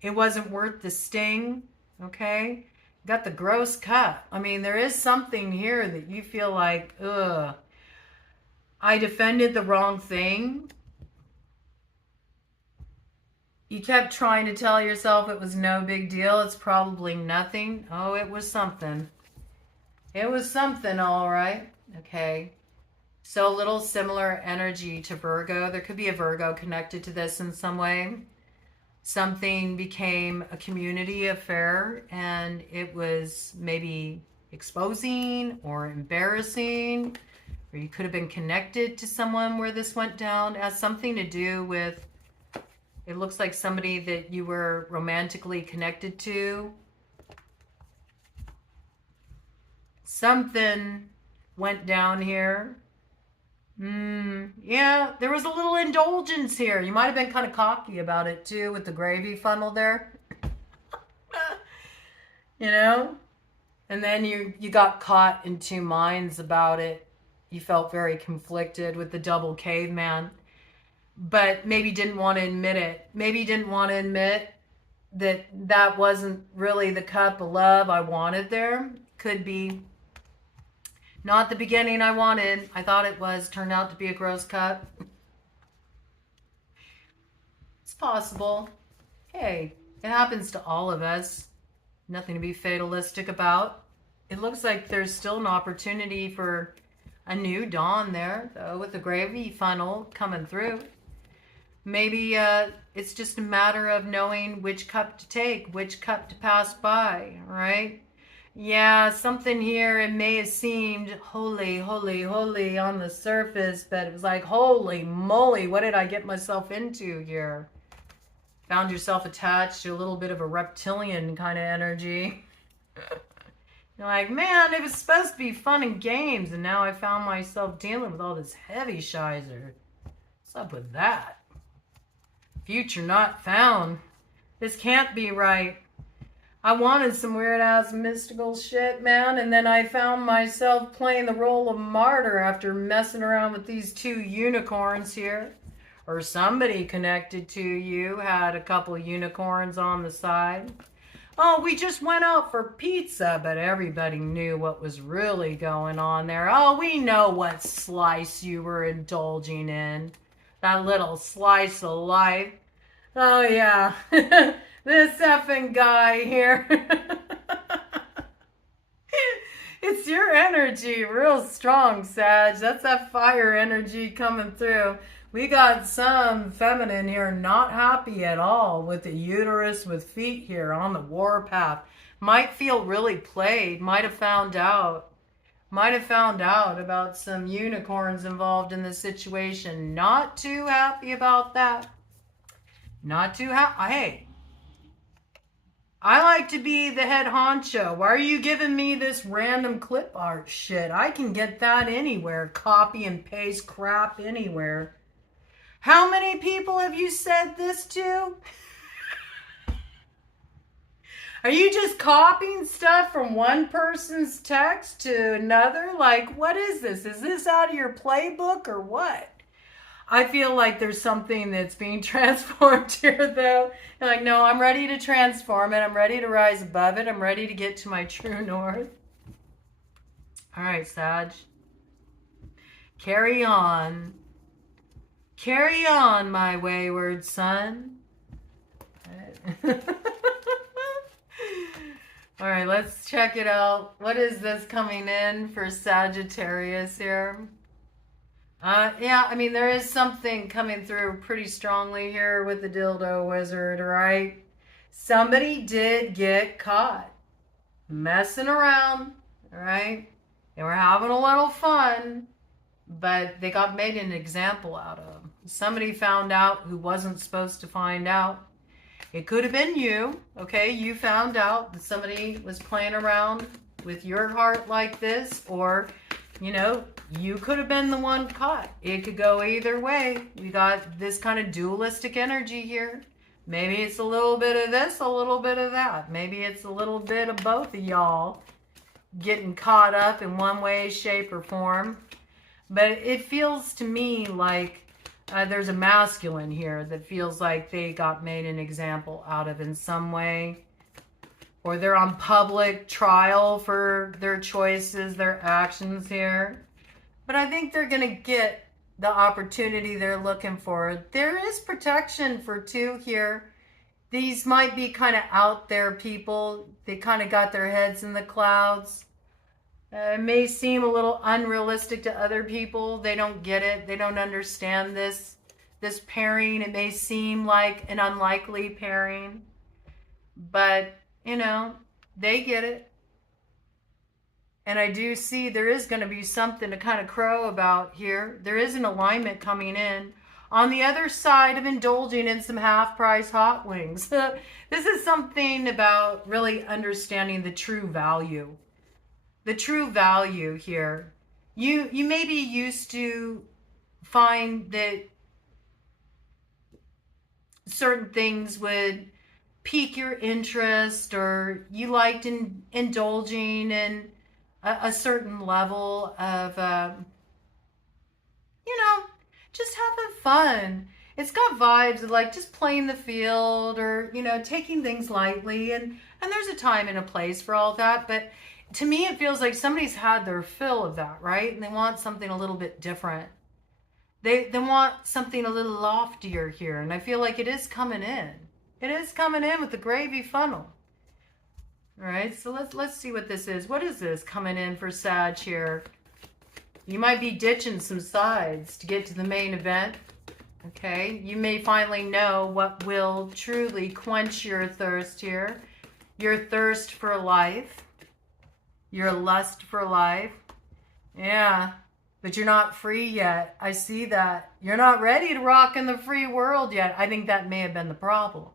it wasn't worth the sting, okay? Got the gross cut. I mean, there is something here that you feel like, ugh, I defended the wrong thing. You kept trying to tell yourself it was no big deal. It's probably nothing. Oh, it was something. It was something, all right. Okay. So a little similar energy to Virgo. There could be a Virgo connected to this in some way. Something became a community affair and it was maybe exposing or embarrassing, or you could have been connected to someone where this went down. It has something to do with, it looks like somebody that you were romantically connected to. Something went down here. Yeah, there was a little indulgence here. You might have been kind of cocky about it too with the gravy funnel there. You know? And then you got caught in two minds about it. You felt very conflicted with the double caveman, but maybe didn't want to admit it. Maybe didn't want to admit that that wasn't really the cup of love I wanted there. Could be not the beginning I wanted. I thought it was. Turned out to be a gross cup. It's possible. Hey, it happens to all of us. Nothing to be fatalistic about. It looks like there's still an opportunity for a new dawn there, though, with the gravy funnel coming through. Maybe it's just a matter of knowing which cup to take, which cup to pass by, right? Yeah, something here, it may have seemed holy, holy, holy on the surface, but it was like, holy moly, what did I get myself into here? Found yourself attached to a little bit of a reptilian kind of energy. You're like, man, it was supposed to be fun and games, and now I found myself dealing with all this heavy shizer. What's up with that? Future not found. This can't be right. I wanted some weird-ass mystical shit, man, and then I found myself playing the role of martyr after messing around with these two unicorns here. Or somebody connected to you had a couple unicorns on the side. Oh, we just went out for pizza, but everybody knew what was really going on there. Oh, we know what slice you were indulging in. That little slice of life. Oh, yeah. This effing guy here. It's your energy, real strong, Sag. That's that fire energy coming through. We got some feminine here not happy at all with the uterus with feet here on the warpath. Might feel really played. Might have found out about some unicorns involved in the situation. Not too happy about that. Not too happy. Hey, I like to be the head honcho. Why are you giving me this random clip art shit? I can get that anywhere. Copy and paste crap anywhere. How many people have you said this to? Are you just copying stuff from one person's text to another? Like, what is this? Is this out of your playbook or what? I feel like there's something that's being transformed here, though. You're like, no, I'm ready to transform it. I'm ready to rise above it. I'm ready to get to my true north. All right, Sag. Carry on. Carry on, my wayward son. All right, let's check it out. What is this coming in for Sagittarius here? Yeah, I mean, there is something coming through pretty strongly here with the dildo wizard, right? Somebody did get caught messing around, all right? They were having a little fun, but they got made an example out of. Somebody found out who wasn't supposed to find out. It could have been you, okay? You found out that somebody was playing around with your heart like this, or, you know, you could have been the one caught. It could go either way. We got this kind of dualistic energy here. Maybe it's a little bit of this, a little bit of that. Maybe it's a little bit of both of y'all getting caught up in one way, shape, or form. But it feels to me like there's a masculine here that feels like they got made an example out of in some way. Or they're on public trial for their choices, their actions here. But I think they're going to get the opportunity they're looking for. There is protection for two here. These might be kind of out there people. They kind of got their heads in the clouds. It may seem a little unrealistic to other people. They don't get it. They don't understand this pairing. It may seem like an unlikely pairing, but you know, they get it. And I do see there is going to be something to kind of crow about here. There is an alignment coming in on the other side of indulging in some half-price hot wings. This is something about really understanding the true value. The true value here. You may be used to find that certain things would pique your interest, or you liked indulging in a certain level of, just having fun. It's got vibes of like just playing the field, or, taking things lightly. And there's a time and a place for all that. But to me, it feels like somebody's had their fill of that, right? And they want something a little bit different. They want something a little loftier here. And I feel like it is coming in. It is coming in with the gravy funnel. All right, so let's see what this is. What is this coming in for Sag here? You might be ditching some sides to get to the main event. Okay, you may finally know what will truly quench your thirst here. Your thirst for life. Your lust for life. Yeah, but you're not free yet. I see that. You're not ready to rock in the free world yet. I think that may have been the problem.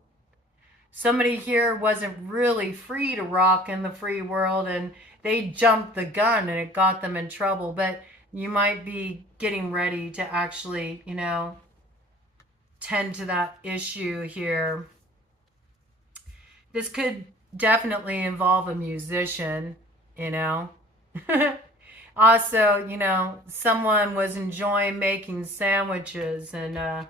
Somebody here wasn't really free to rock in the free world, and they jumped the gun and it got them in trouble. But you might be getting ready to actually, tend to that issue here. This could definitely involve a musician, Also, someone was enjoying making sandwiches and,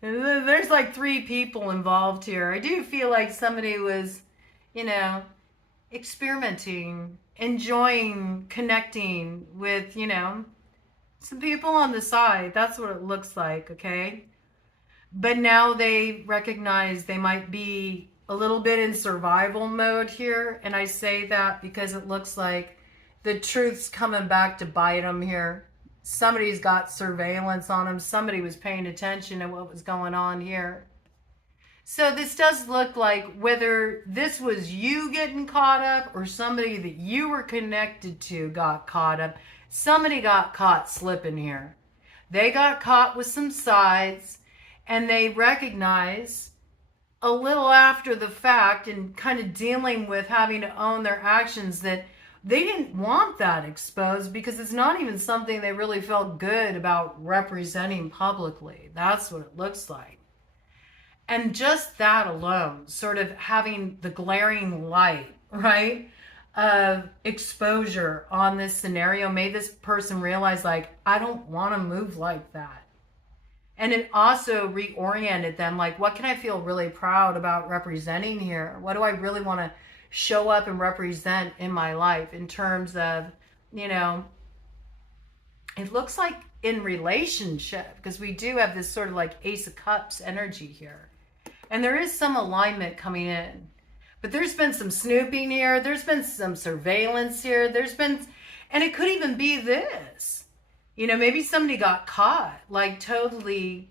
there's like 3 people involved here. I do feel like somebody was, experimenting, enjoying, connecting with, some people on the side. That's what it looks like, okay? But now they recognize they might be a little bit in survival mode here. And I say that because it looks like the truth's coming back to bite them here. Somebody's got surveillance on them. Somebody was paying attention to what was going on here. So this does look like whether this was you getting caught up or somebody that you were connected to got caught up. Somebody got caught slipping here. They got caught with some sides, and they recognize a little after the fact and kind of dealing with having to own their actions that they didn't want that exposed, because it's not even something they really felt good about representing publicly. That's what it looks like. And just that alone, sort of having the glaring light, right, of exposure on this scenario made this person realize, like, I don't want to move like that. And it also reoriented them, like, what can I feel really proud about representing here? What do I really want to show up and represent in my life in terms of, it looks like in relationship, because we do have this sort of like Ace of Cups energy here. And there is some alignment coming in. But there's been some snooping here. There's been some surveillance here. And it could even be this. Maybe somebody got caught, like totally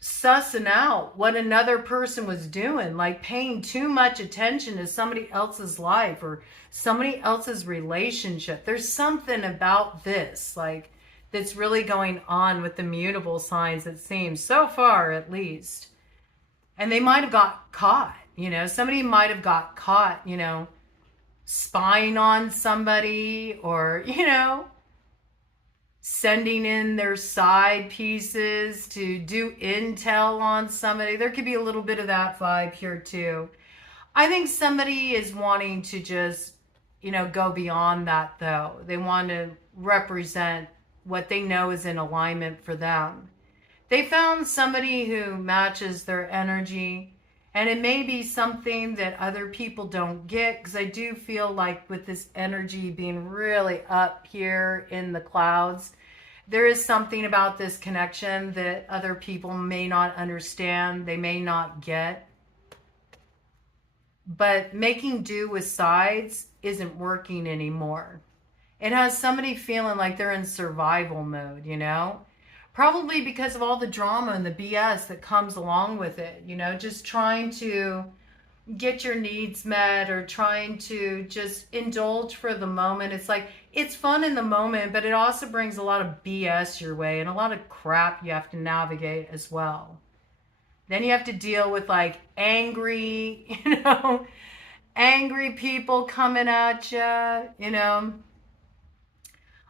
sussing out what another person was doing, like paying too much attention to somebody else's life or somebody else's relationship. There's something about this, like, that's really going on with the mutable signs, it seems, so far at least. And they might have got caught, somebody might have got caught, spying on somebody, or, sending in their side pieces to do intel on somebody. There could be a little bit of that vibe here too. I think somebody is wanting to just, go beyond that though. They want to represent what they know is in alignment for them. They found somebody who matches their energy, And it may be something that other people don't get, because I do feel like with this energy being really up here in the clouds, there is something about this connection that other people may not understand, they may not get. But making do with sides isn't working anymore. It has somebody feeling like they're in survival mode, you know? Probably because of all the drama and the BS that comes along with it, you know, just trying to get your needs met or trying to just indulge for the moment. It's like, it's fun in the moment, but it also brings a lot of BS your way and a lot of crap you have to navigate as well. Then you have to deal with like angry, you know, angry people coming at you, you know,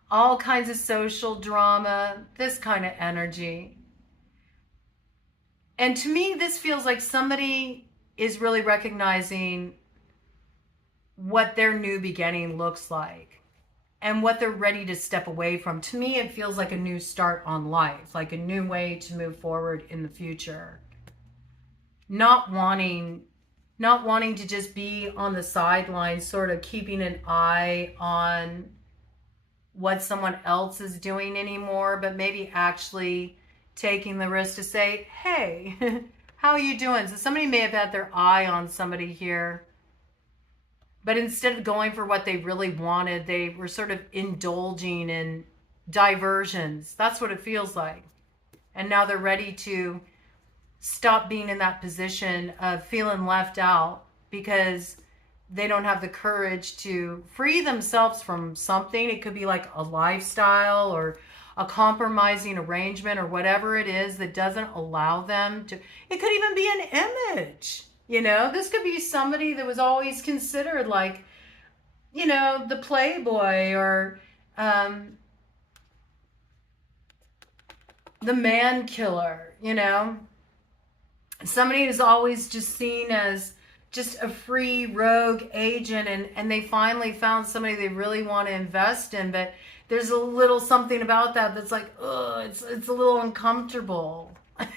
all kinds of social drama, this kind of energy. And to me, this feels like somebody is really recognizing what their new beginning looks like and what they're ready to step away from. To me, it feels like a new start on life, like a new way to move forward in the future. Not wanting to just be on the sidelines, sort of keeping an eye on what someone else is doing anymore, but maybe actually taking the risk to say, hey, how are you doing? So somebody may have had their eye on somebody here, but instead of going for what they really wanted, they were sort of indulging in diversions. That's what it feels like. And now they're ready to stop being in that position of feeling left out because they don't have the courage to free themselves from something. It could be like a lifestyle or a compromising arrangement or whatever it is that doesn't allow them to. It could even be an image, you know. This could be somebody that was always considered like, you know, the playboy or the man killer, you know. Somebody who's always just seen as just a free rogue agent, and they finally found somebody they really want to invest in, but there's a little something about that that's like, ugh, it's a little uncomfortable. It's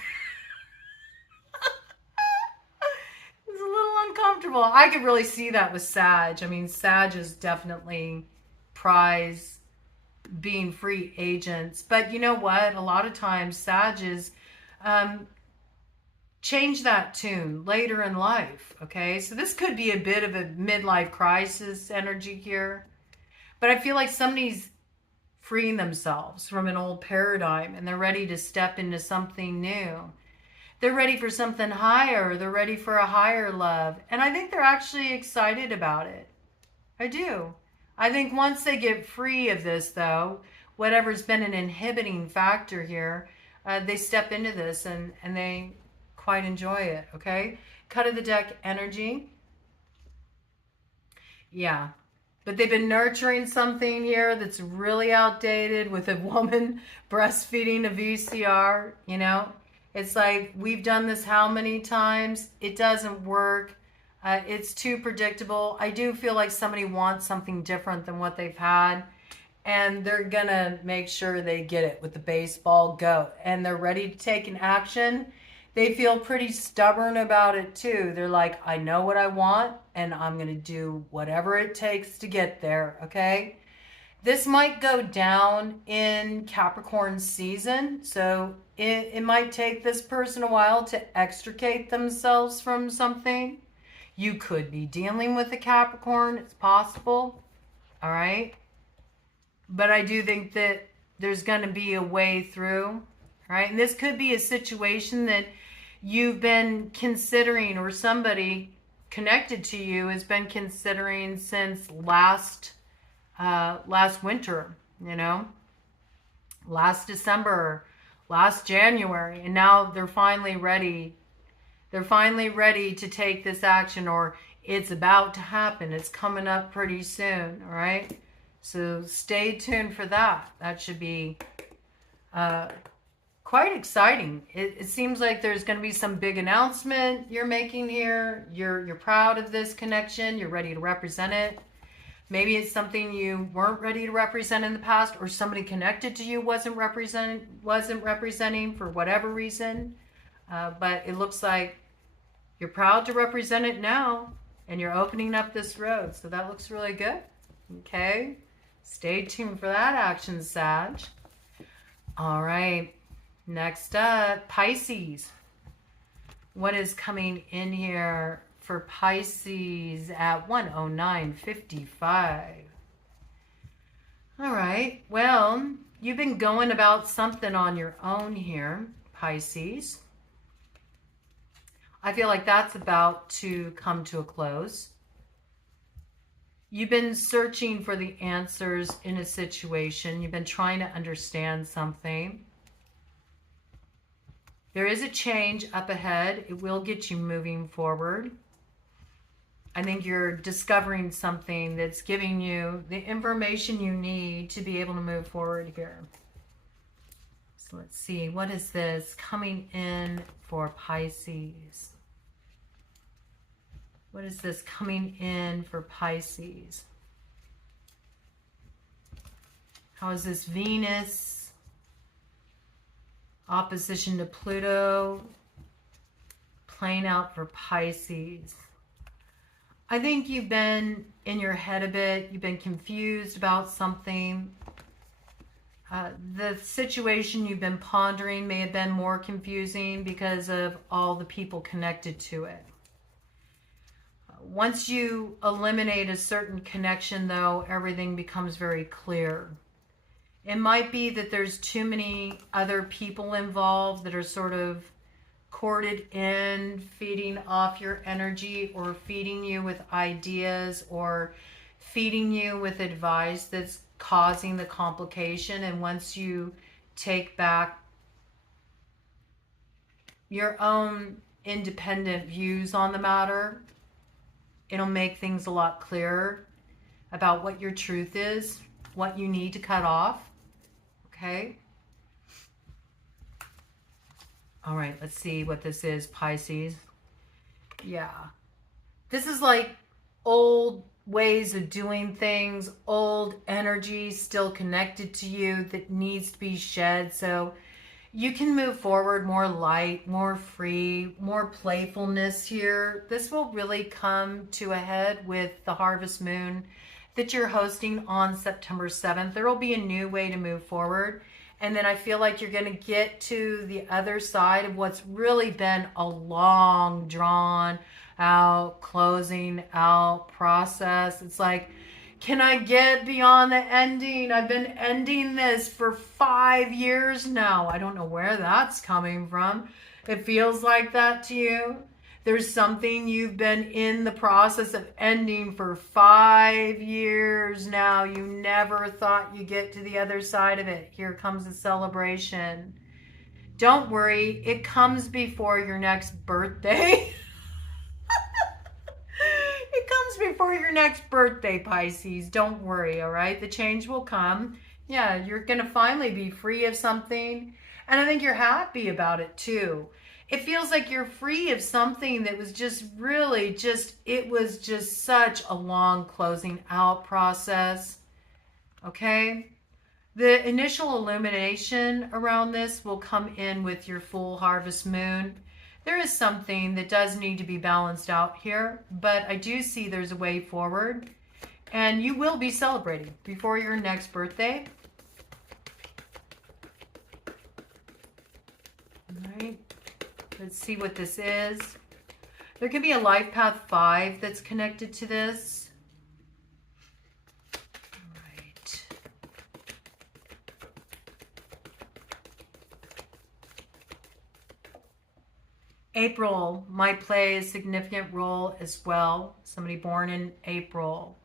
a little uncomfortable. I could really see that with Sag. I mean, Sag is definitely prize being free agents, but you know what? A lot of times Sag is change that tune later in life, okay? So this could be a bit of a midlife crisis energy here, but I feel like somebody's freeing themselves from an old paradigm and they're ready to step into something new. They're ready for something higher. They're ready for a higher love. And I think they're actually excited about it. I do. I think once they get free of this, though, whatever's been an inhibiting factor here, they step into this and they quite enjoy it, okay? Cut of the deck energy. Yeah. But they've been nurturing something here that's really outdated with a woman breastfeeding a VCR, you know? It's like, we've done this how many times? It doesn't work. It's too predictable. I do feel like somebody wants something different than what they've had, and they're gonna make sure they get it with the baseball goat, and they're ready to take an action. They feel pretty stubborn about it too. They're like, I know what I want and I'm going to do whatever it takes to get there, okay? This might go down in Capricorn season, so it might take this person a while to extricate themselves from something. You could be dealing with a Capricorn, it's possible, all right? But I do think that there's going to be a way through, right? And this could be a situation that you've been considering, or somebody connected to you has been considering since last winter, you know, last December, last January, and now they're finally ready. They're finally ready to take this action, or it's about to happen. It's coming up pretty soon, all right? So stay tuned for that. That should be quite exciting. It seems like there's going to be some big announcement you're making here. You're proud of this connection. You're ready to represent it. Maybe it's something you weren't ready to represent in the past, or somebody connected to you wasn't representing for whatever reason. But it looks like You're proud to represent it now, and you're opening up this road. So that looks really good. Okay. Stay tuned for that action, Sag. All right. Next up, Pisces. What is coming in here for Pisces at 109.55? All right. Well, you've been going about something on your own here, Pisces. I feel like that's about to come to a close. You've been searching for the answers in a situation. You've been trying to understand something. There is a change up ahead. It will get you moving forward. I think you're discovering something that's giving you the information you need to be able to move forward here. So let's see, what is this coming in for Pisces? What is this coming in for Pisces? How is this Venus opposition to Pluto playing out for Pisces? I think you've been in your head a bit. You've been confused about something. The situation you've been pondering may have been more confusing because of all the people connected to it. Once you eliminate a certain connection, though, everything becomes very clear. It might be that there's too many other people involved that are sort of corded in, feeding off your energy or feeding you with ideas or feeding you with advice that's causing the complication. And once you take back your own independent views on the matter, it'll make things a lot clearer about what your truth is, what you need to cut off. Okay? All right, let's see what this is, Pisces. Yeah. This is like old ways of doing things, old energy still connected to you that needs to be shed. So you can move forward more light, more free, more playfulness here. This will really come to a head with the harvest moon that you're hosting on September 7th. There will be a new way to move forward. And then I feel like you're going to get to the other side of what's really been a long, drawn out, closing out process. It's like, can I get beyond the ending? I've been ending this for 5 years now. I don't know where that's coming from. It feels like that to you. There's something you've been in the process of ending for 5 years now. You never thought you'd get to the other side of it. Here comes a celebration. Don't worry, it comes before your next birthday. It comes before your next birthday, Pisces. Don't worry, all right? The change will come. Yeah, you're going to finally be free of something. And I think you're happy about it too. It feels like you're free of something that was just really it was just such a long closing out process. Okay? The initial illumination around this will come in with your full harvest moon. There is something that does need to be balanced out here, but I do see there's a way forward, and you will be celebrating before your next birthday. All right, let's see what this is. There could be a life path 5 that's connected to this. All right. April might play a significant role as well. Somebody born in April.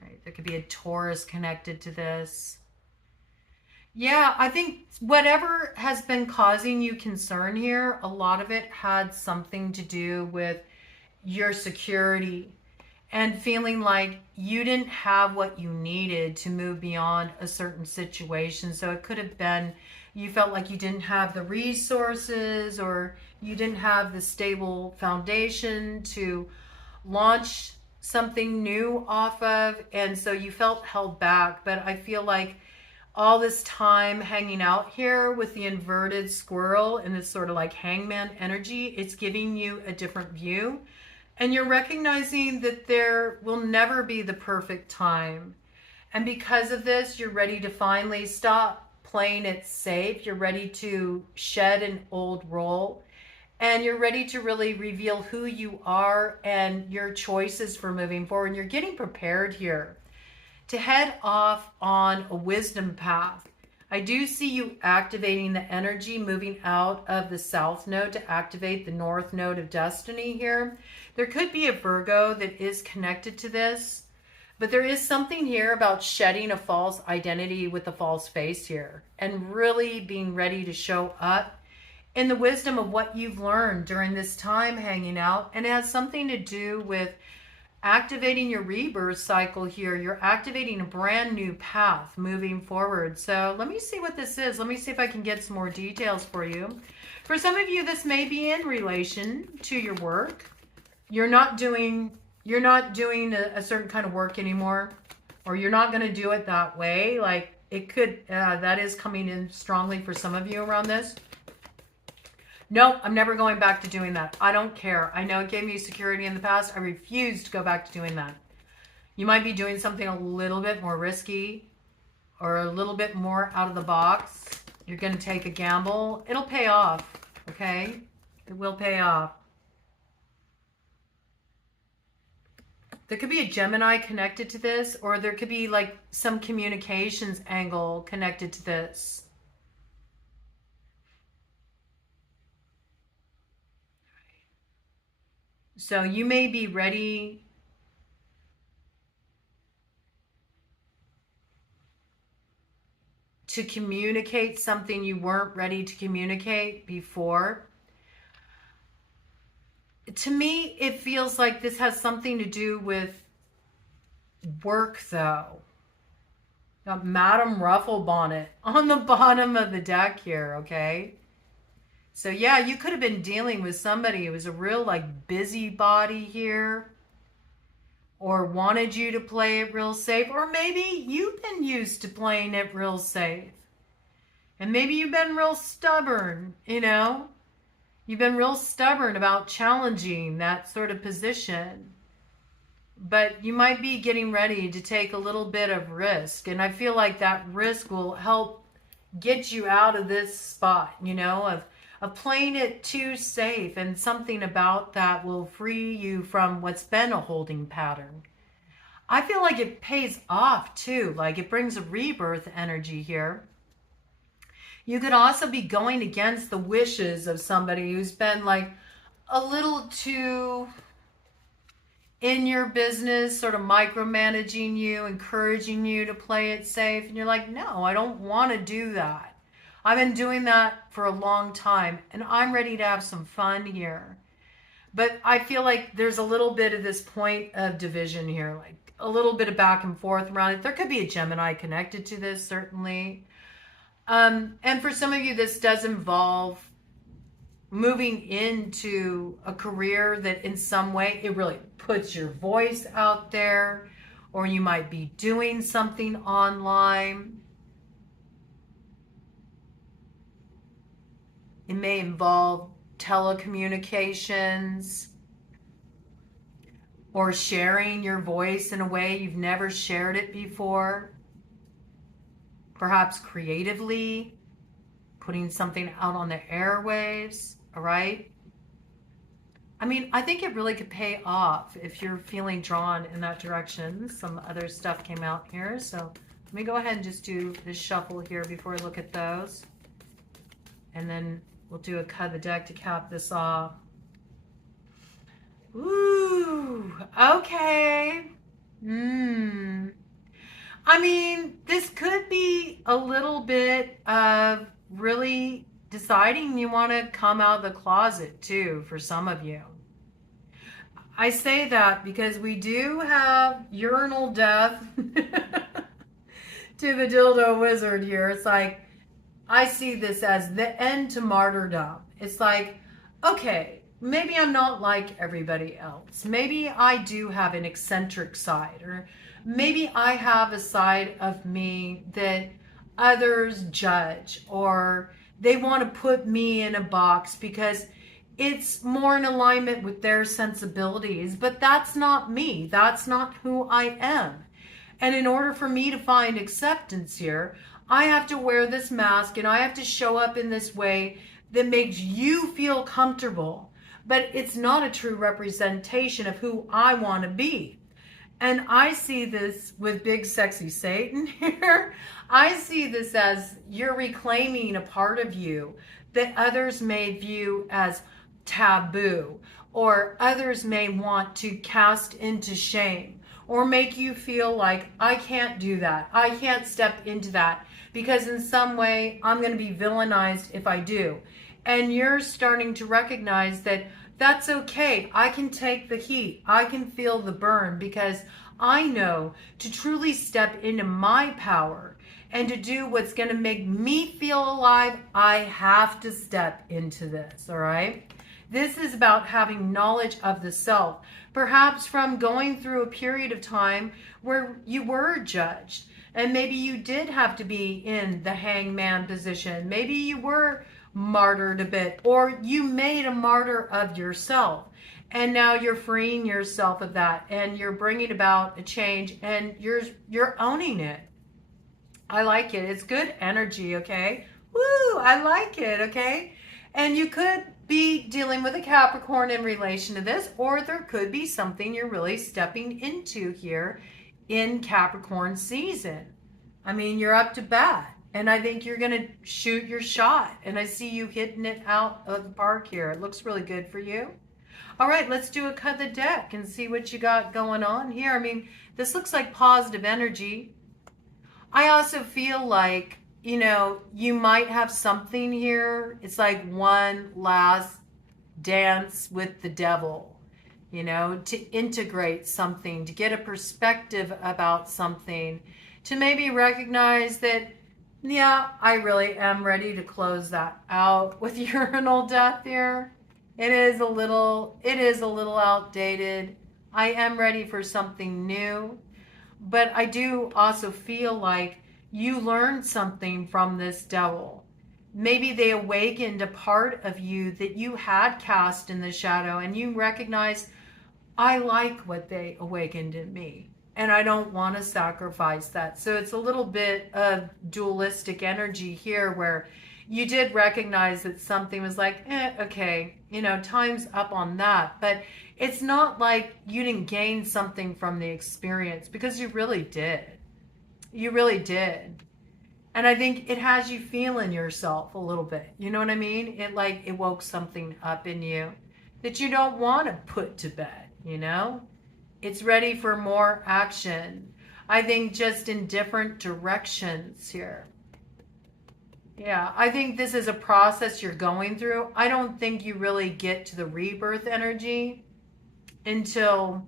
Right. There could be a Taurus connected to this. Yeah, I think whatever has been causing you concern here, a lot of it had something to do with your security and feeling like you didn't have what you needed to move beyond a certain situation. So it could have been you felt like you didn't have the resources or you didn't have the stable foundation to launch something new off of. And so you felt held back. But I feel like all this time hanging out here with the inverted squirrel and this sort of like hangman energy, it's giving you a different view. And you're recognizing that there will never be the perfect time. And because of this, you're ready to finally stop playing it safe. You're ready to shed an old role. And you're ready to really reveal who you are and your choices for moving forward. And you're getting prepared here to head off on a wisdom path. I do see you activating the energy, moving out of the south node to activate the north node of destiny here. There could be a Virgo that is connected to this, but there is something here about shedding a false identity with a false face here and really being ready to show up in the wisdom of what you've learned during this time hanging out. And it has something to do with activating your rebirth cycle here. You're activating a brand new path moving forward. So let me see what this is. Let me see if I can get some more details for you. For some of you, this may be in relation to your work. You're not doing a certain kind of work anymore, or you're not going to do it that way. Like it could, that is coming in strongly for some of you around this. Nope, I'm never going back to doing that. I don't care. I know it gave me security in the past. I refuse to go back to doing that. You might be doing something a little bit more risky or a little bit more out of the box. You're going to take a gamble. It'll pay off, okay? It will pay off. There could be a Gemini connected to this, or there could be like some communications angle connected to this. So you may be ready to communicate something you weren't ready to communicate before. To me, it feels like this has something to do with work, though. Got Madame Rufflebonnet on the bottom of the deck here, okay? So yeah, you could have been dealing with somebody who was a real like busybody here, or wanted you to play it real safe, or maybe you've been used to playing it real safe. And maybe you've been real stubborn, you know? You've been real stubborn about challenging that sort of position. But you might be getting ready to take a little bit of risk. And I feel like that risk will help get you out of this spot, you know, of playing it too safe, and something about that will free you from what's been a holding pattern. I feel like it pays off too, like it brings a rebirth energy here. You could also be going against the wishes of somebody who's been like a little too in your business, sort of micromanaging you, encouraging you to play it safe. And you're like, no, I don't want to do that. I've been doing that for a long time, and I'm ready to have some fun here. But I feel like there's a little bit of this point of division here, like a little bit of back and forth around it. There could be a Gemini connected to this, certainly. And for some of you, this does involve moving into a career that in some way, it really puts your voice out there, or you might be doing something online. It may involve telecommunications or sharing your voice in a way you've never shared it before. Perhaps creatively, putting something out on the airwaves, all right? I mean, I think it really could pay off if you're feeling drawn in that direction. Some other stuff came out here, so let me go ahead and just do this shuffle here before I look at those. And then we'll do a cut of the deck to cap this off. Ooh, okay. I mean, this could be a little bit of really deciding you want to come out of the closet too, for some of you. I say that because we do have urinal death to the dildo wizard here. It's like, I see this as the end to martyrdom. It's like, okay, maybe I'm not like everybody else. Maybe I do have an eccentric side, or maybe I have a side of me that others judge, or they want to put me in a box because it's more in alignment with their sensibilities. But that's not me. That's not who I am. And in order for me to find acceptance here, I have to wear this mask and I have to show up in this way that makes you feel comfortable. But it's not a true representation of who I want to be. And I see this with big sexy Satan here. I see this as you're reclaiming a part of you that others may view as taboo, or others may want to cast into shame, or make you feel like, I can't do that. I can't step into that because in some way I'm going to be villainized if I do. And you're starting to recognize that that's okay. I can take the heat. I can feel the burn because I know to truly step into my power and to do what's going to make me feel alive, I have to step into this, all right? This is about having knowledge of the self, perhaps from going through a period of time where you were judged, and maybe you did have to be in the hangman position. Maybe you were martyred a bit, or you made a martyr of yourself, and now you're freeing yourself of that, and you're bringing about a change, and you're owning it. I like it. It's good energy, okay? Woo! I like it, okay? And you could be dealing with a Capricorn in relation to this, or there could be something you're really stepping into here in Capricorn season. I mean, you're up to bat, and I think you're going to shoot your shot, and I see you hitting it out of the park here. It looks really good for you. All right, let's do a cut of the deck and see what you got going on here. I mean, this looks like positive energy. I also feel like, you know, you might have something here. It's like one last dance with the devil, you know, to integrate something, to get a perspective about something, to maybe recognize that, yeah, I really am ready to close that out with urinal death here. It is a little outdated. I am ready for something new. But I do also feel like you learned something from this devil. Maybe they awakened a part of you that you had cast in the shadow, and you recognize, I like what they awakened in me, and I don't want to sacrifice that. So it's a little bit of dualistic energy here, where you did recognize that something was like, okay, you know, time's up on that. But it's not like you didn't gain something from the experience, because you really did. You really did. And I think it has you feeling yourself a little bit. You know what I mean? It woke something up in you that you don't want to put to bed, you know? It's ready for more action. I think just in different directions here. Yeah, I think this is a process you're going through. I don't think you really get to the rebirth energy until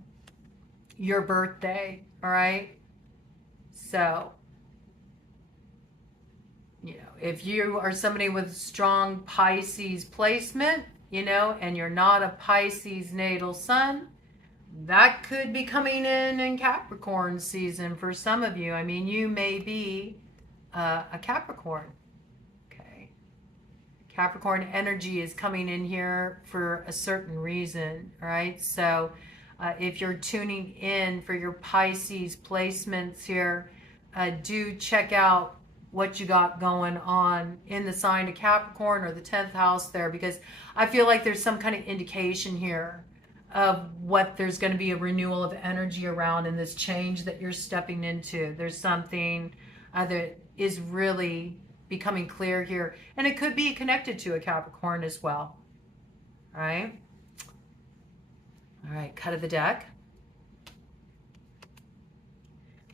your birthday, all right? So, you know, if you are somebody with strong Pisces placement, you know, and you're not a Pisces natal sun, that could be coming in Capricorn season for some of you. I mean, you may be a Capricorn. Capricorn energy is coming in here for a certain reason, right? So if you're tuning in for your Pisces placements here, do check out what you got going on in the sign of Capricorn or the 10th house there, because I feel like there's some kind of indication here of what there's going to be a renewal of energy around in this change that you're stepping into. There's something that is really becoming clear here, and it could be connected to a Capricorn as well. All right, cut of the deck.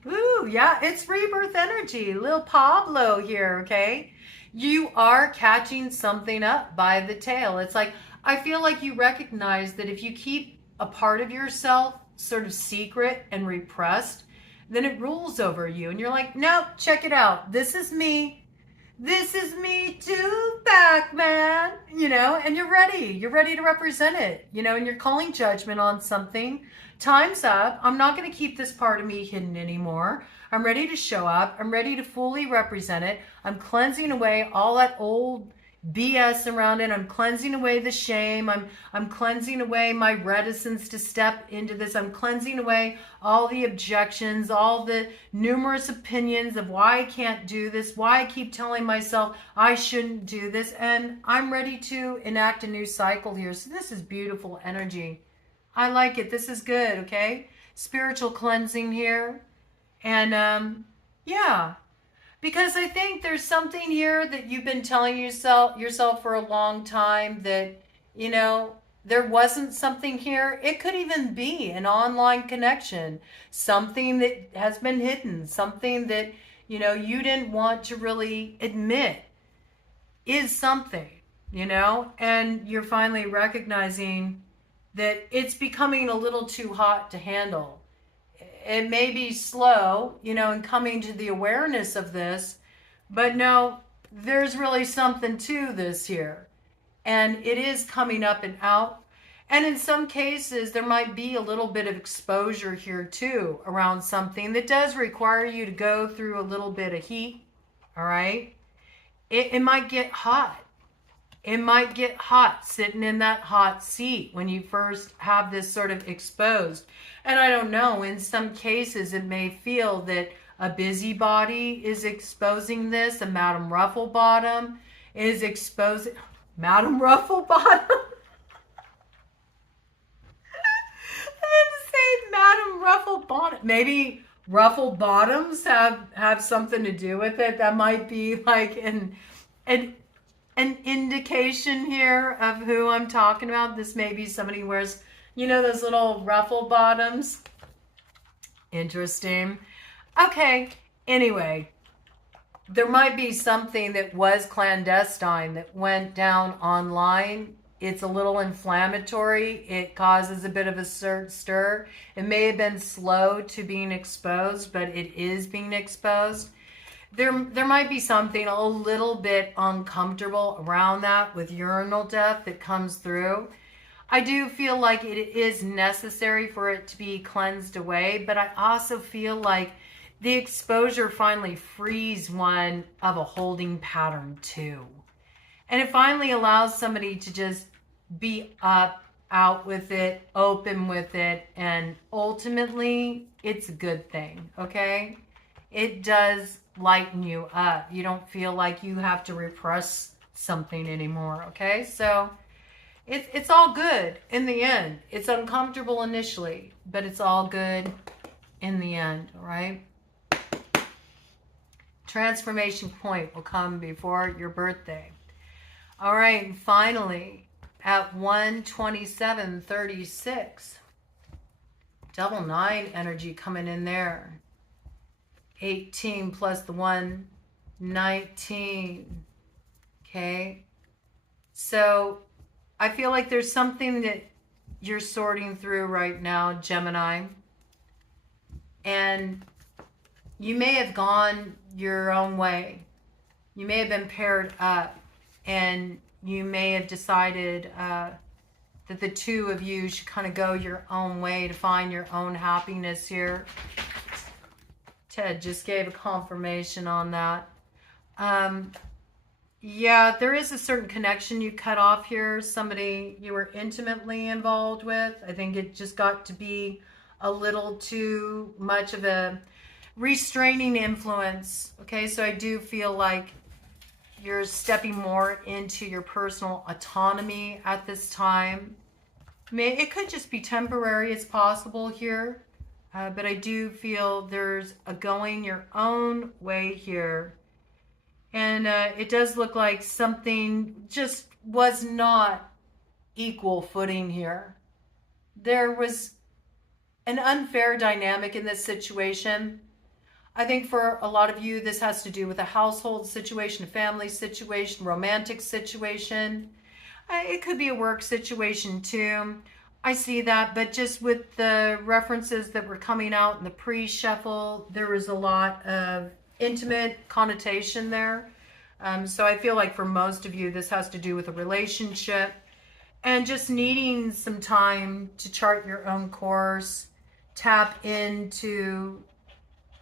Ooh, yeah, it's rebirth energy. Lil Pablo here, okay? You are catching something up by the tail. It's like, I feel like you recognize that if you keep a part of yourself sort of secret and repressed, then it rules over you. And you're like, no, check it out. This is me. This is me too, Pac-Man, you know, and you're ready to represent it, you know, and you're calling judgment on something. Time's up. I'm not going to keep this part of me hidden anymore. I'm ready to show up. I'm ready to fully represent it. I'm cleansing away all that old BS around it. I'm cleansing away the shame. I'm cleansing away my reticence to step into this. I'm cleansing away all the objections, all the numerous opinions of why I can't do this, why I keep telling myself I shouldn't do this. And I'm ready to enact a new cycle here. So this is beautiful energy. I like it. This is good, okay? Spiritual cleansing here. And yeah. Because I think there's something here that you've been telling yourself for a long time that, you know, there wasn't something here. It could even be an online connection, something that has been hidden, something that, you know, you didn't want to really admit is something, you know, and you're finally recognizing that it's becoming a little too hot to handle. It may be slow, you know, in coming to the awareness of this, but no, there's really something to this here. And it is coming up and out. And in some cases, there might be a little bit of exposure here too around something that does require you to go through a little bit of heat. All right. It might get hot. It might get hot sitting in that hot seat when you first have this sort of exposed. And I don't know, in some cases it may feel that a busybody is exposing this, a Madame Rufflebottom is exposing... Madame Rufflebottom? I meant to say Madame Rufflebottom. Maybe ruffle bottoms have something to do with it. That might be like an indication here of who I'm talking about. This may be somebody who wears, you know, those little ruffle bottoms. Interesting. Okay. Anyway, there might be something that was clandestine that went down online. It's a little inflammatory. It causes a bit of a stir. It may have been slow to being exposed, but it is being exposed. There might be something a little bit uncomfortable around that with urinal death that comes through. I do feel like it is necessary for it to be cleansed away, but I also feel like the exposure finally frees one of a holding pattern too. And it finally allows somebody to just be out with it, open with it, and ultimately it's a good thing, okay? It does lighten you up. You don't feel like you have to repress something anymore, okay? So it's all good in the end. It's uncomfortable initially, but it's all good in the end, all right? Transformation point will come before your birthday. All right, and finally, at 1:27:36, double 9 energy coming in there. 18 plus the 1, 19. Okay, so I feel like there's something that you're sorting through right now, Gemini, and you may have gone your own way. You may have been paired up, and you may have decided that the two of you should kind of go your own way to find your own happiness here. Ted just gave a confirmation on that. Yeah, there is a certain connection you cut off here. Somebody you were intimately involved with. I think it just got to be a little too much of a restraining influence. Okay, so I do feel like you're stepping more into your personal autonomy at this time. It could just be temporary. It's possible here. But I do feel there's a going your own way here. And it does look like something just was not equal footing here. There was an unfair dynamic in this situation. I think for a lot of you, this has to do with a household situation, a family situation, romantic situation. It could be a work situation too. I see that, but just with the references that were coming out in the pre-shuffle, there was a lot of intimate connotation there. So I feel like for most of you, this has to do with a relationship and just needing some time to chart your own course, tap into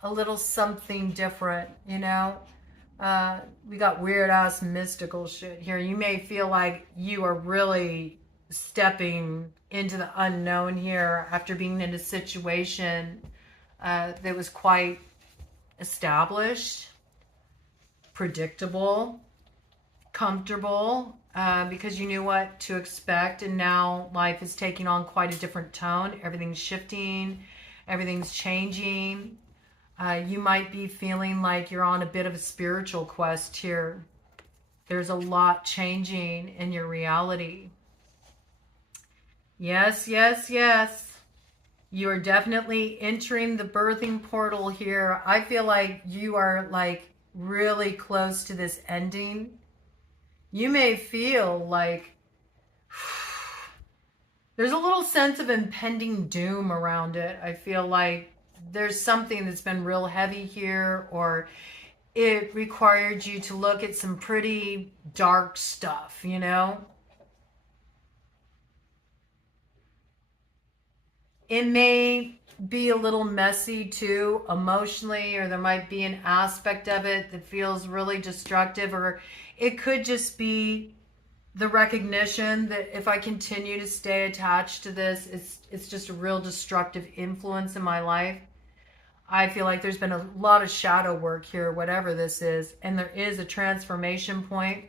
a little something different, you know? We got weird ass mystical shit here. You may feel like you are really stepping into the unknown here after being in a situation that was quite established, predictable, comfortable, because you knew what to expect, and now life is taking on quite a different tone. Everything's shifting, everything's changing. You might be feeling like you're on a bit of a spiritual quest here. There's a lot changing in your reality. Yes, yes, yes. You are definitely entering the birthing portal here. I feel like you are like really close to this ending. You may feel like there's a little sense of impending doom around it. I feel like there's something that's been real heavy here, or it required you to look at some pretty dark stuff, you know? It may be a little messy too, emotionally, or there might be an aspect of it that feels really destructive, or it could just be the recognition that if I continue to stay attached to this, it's just a real destructive influence in my life. I feel like there's been a lot of shadow work here, whatever this is, and there is a transformation point.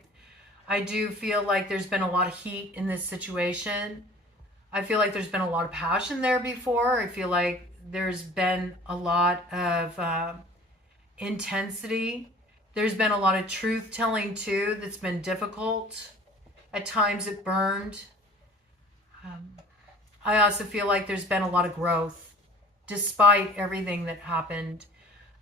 I do feel like there's been a lot of heat in this situation. I feel like there's been a lot of passion there before. I feel like there's been a lot of intensity. There's been a lot of truth telling too that's been difficult. At times it burned. I also feel like there's been a lot of growth. Despite everything that happened,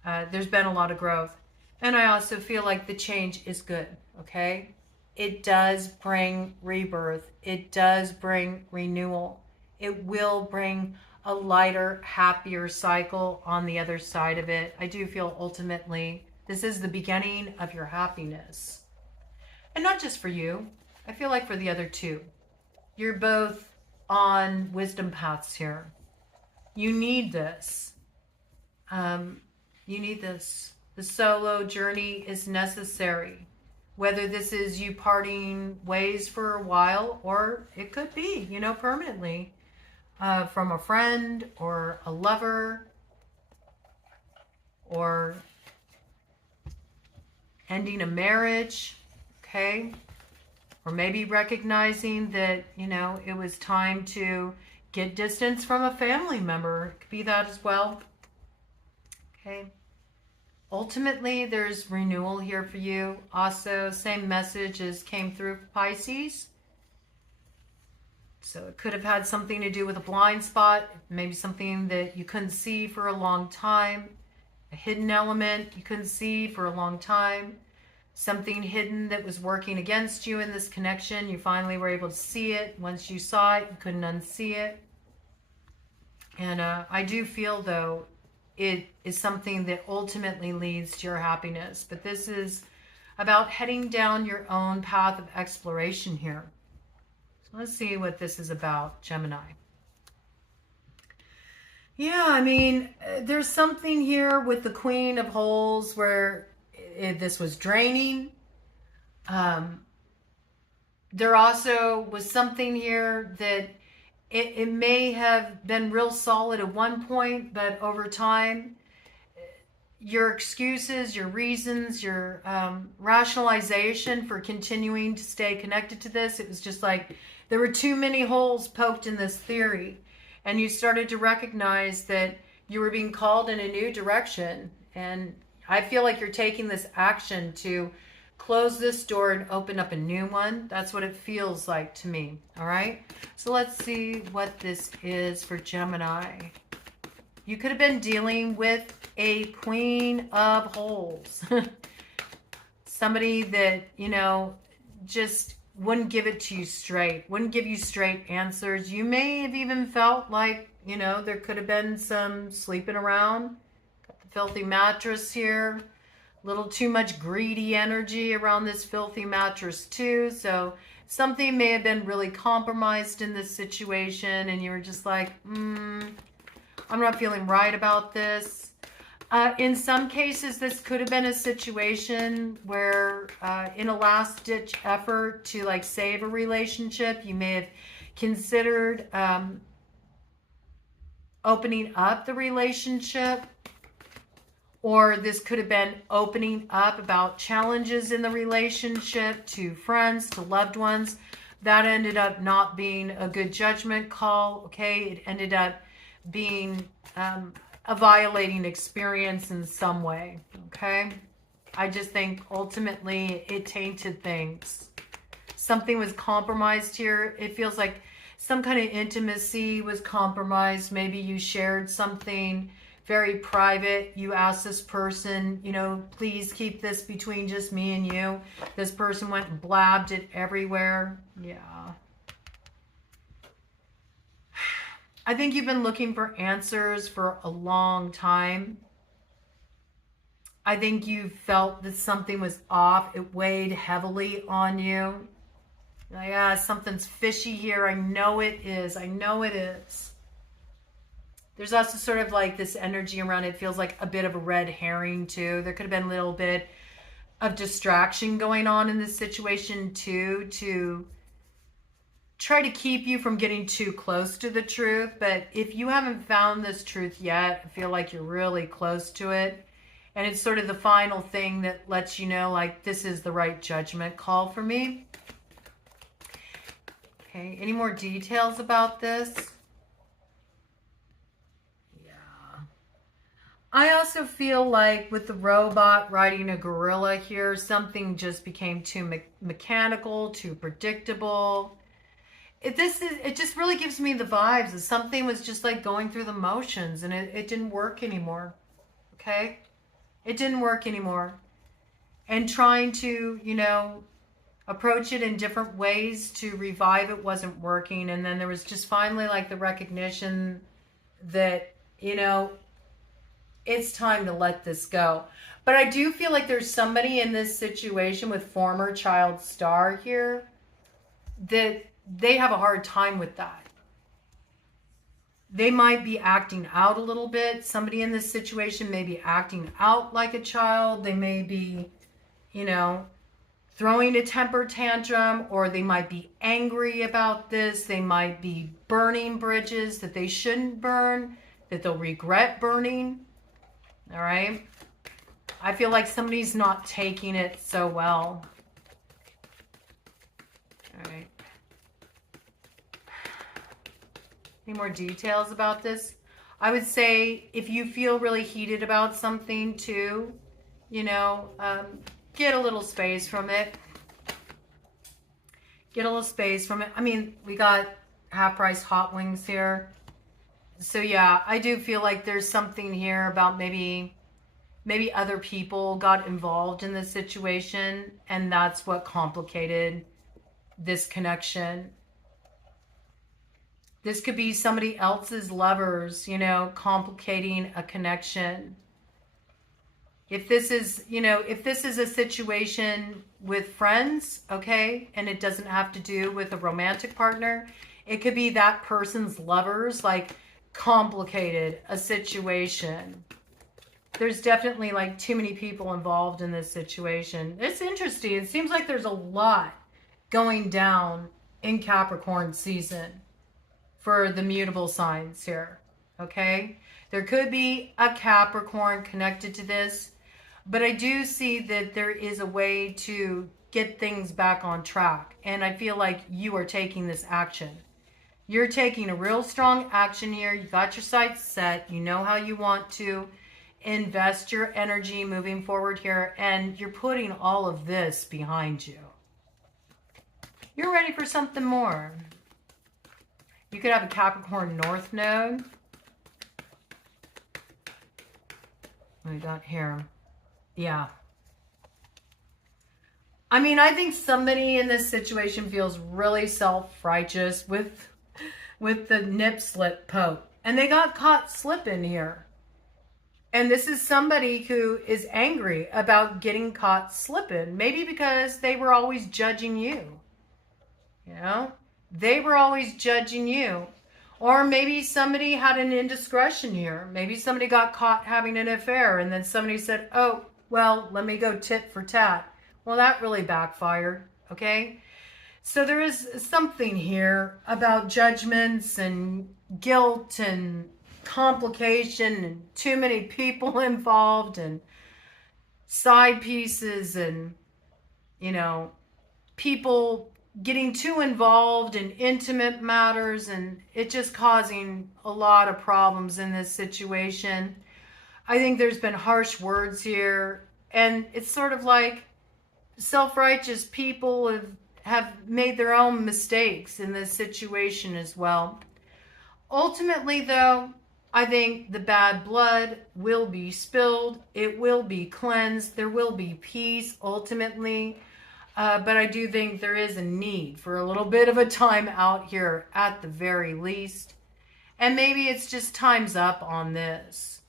there's been a lot of growth. And I also feel like the change is good, okay? It does bring rebirth. It does bring renewal. It will bring a lighter, happier cycle on the other side of it. I do feel ultimately this is the beginning of your happiness. And not just for you. I feel like for the other two. You're both on wisdom paths here. You need this. You need this. The solo journey is necessary. Whether this is you parting ways for a while, or it could be, you know, permanently, from a friend or a lover, or ending a marriage, okay? Or maybe recognizing that, you know, it was time to get distance from a family member. It could be that as well. Okay. Ultimately, there's renewal here for you. Also, same message as came through for Pisces. So it could have had something to do with a blind spot, maybe something that you couldn't see for a long time, a hidden element you couldn't see for a long time, something hidden that was working against you in this connection. You finally were able to see it. Once you saw it, you couldn't unsee it. And I do feel, though, it is something that ultimately leads to your happiness. But this is about heading down your own path of exploration here. So let's see what this is about, Gemini. Yeah, I mean, there's something here with the Queen of Holes where this was draining. There also was something here that it may have been real solid at one point, but over time, your excuses, your reasons, your rationalization for continuing to stay connected to this, it was just like there were too many holes poked in this theory. And you started to recognize that you were being called in a new direction. And I feel like you're taking this action to close this door and open up a new one. That's what it feels like to me. All right. So let's see what this is for Gemini. You could have been dealing with a Queen of Holes. Somebody that, you know, just wouldn't give it to you straight, wouldn't give you straight answers. You may have even felt like, you know, there could have been some sleeping around. Got the filthy mattress here. A little too much greedy energy around this filthy mattress too. So something may have been really compromised in this situation and you were just like, I'm not feeling right about this. In some cases, this could have been a situation where in a last-ditch effort to like save a relationship, you may have considered opening up the relationship, or this could have been opening up about challenges in the relationship to friends, to loved ones. That ended up not being a good judgment call, okay? It ended up being a violating experience in some way, okay? I just think ultimately it tainted things. Something was compromised here. It feels like some kind of intimacy was compromised. Maybe you shared something very private. You asked this person, you know, please keep this between just me and you. This person went and blabbed it everywhere. Yeah. I think you've been looking for answers for a long time. I think you felt that something was off. It weighed heavily on you. Like, something's fishy here. I know it is. I know it is. There's also sort of like this energy around it. It feels like a bit of a red herring too. There could have been a little bit of distraction going on in this situation too, to try to keep you from getting too close to the truth. But if you haven't found this truth yet, I feel like you're really close to it. And it's sort of the final thing that lets you know, like, this is the right judgment call for me. Okay, any more details about this? I also feel like with the robot riding a gorilla here, something just became too mechanical, too predictable. It just really gives me the vibes that something was just like going through the motions, and it didn't work anymore. Okay? It didn't work anymore. And trying to, you know, approach it in different ways to revive it wasn't working. And then there was just finally like the recognition that, you know, it's time to let this go. But I do feel like there's somebody in this situation with former child star here that they have a hard time with that. They might be acting out a little bit. Somebody in this situation may be acting out like a child. They may be, you know, throwing a temper tantrum, or they might be angry about this. They might be burning bridges that they shouldn't burn, that they'll regret burning. All right. I feel like somebody's not taking it so well. All right. Any more details about this? I would say if you feel really heated about something too, you know, get a little space from it. Get a little space from it. I mean, we got half-price hot wings here. So yeah, I do feel like there's something here about maybe other people got involved in this situation, and that's what complicated this connection. This could be somebody else's lovers, you know, complicating a connection. If this is, you know, if this is a situation with friends, okay, and it doesn't have to do with a romantic partner, it could be that person's lovers, like, complicated a situation. There's definitely like too many people involved in this situation. It's interesting. It seems like there's a lot going down in Capricorn season for the mutable signs here. Okay? There could be a Capricorn connected to this, but I do see that there is a way to get things back on track. And I feel like you are taking this action. You're taking a real strong action here. You got your sights set. You know how you want to invest your energy moving forward here. And you're putting all of this behind you. You're ready for something more. You could have a Capricorn North Node. What we got here? Yeah. I mean, I think somebody in this situation feels really self-righteous with the nip slip poke. And they got caught slipping here. And this is somebody who is angry about getting caught slipping. Maybe because they were always judging you. You know? They were always judging you. Or maybe somebody had an indiscretion here. Maybe somebody got caught having an affair and then somebody said, oh, well, let me go tit for tat. Well, that really backfired, okay? So there is something here about judgments and guilt and complication and too many people involved and side pieces and, you know, people getting too involved in intimate matters, and it just causing a lot of problems in this situation. I think there's been harsh words here, and it's sort of like self-righteous people have made their own mistakes in this situation as well. Ultimately, though, I think the bad blood will be spilled. It will be cleansed. There will be peace ultimately. But I do think there is a need for a little bit of a time out here at the very least. And maybe it's just time's up on this.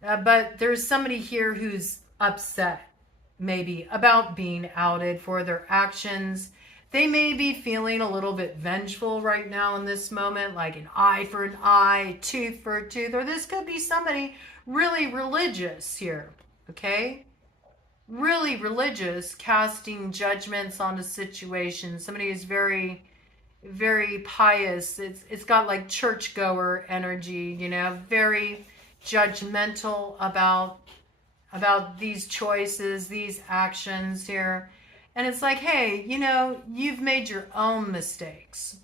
But there's somebody here who's upset maybe about being outed for their actions. They may be feeling a little bit vengeful right now in this moment, like an eye for an eye, tooth for a tooth, or this could be somebody really religious here, okay? Really religious, casting judgments on a situation. Somebody who's very, very pious. It's got like churchgoer energy, you know, very judgmental about these choices, these actions here. And it's like, hey, you know, you've made your own mistakes.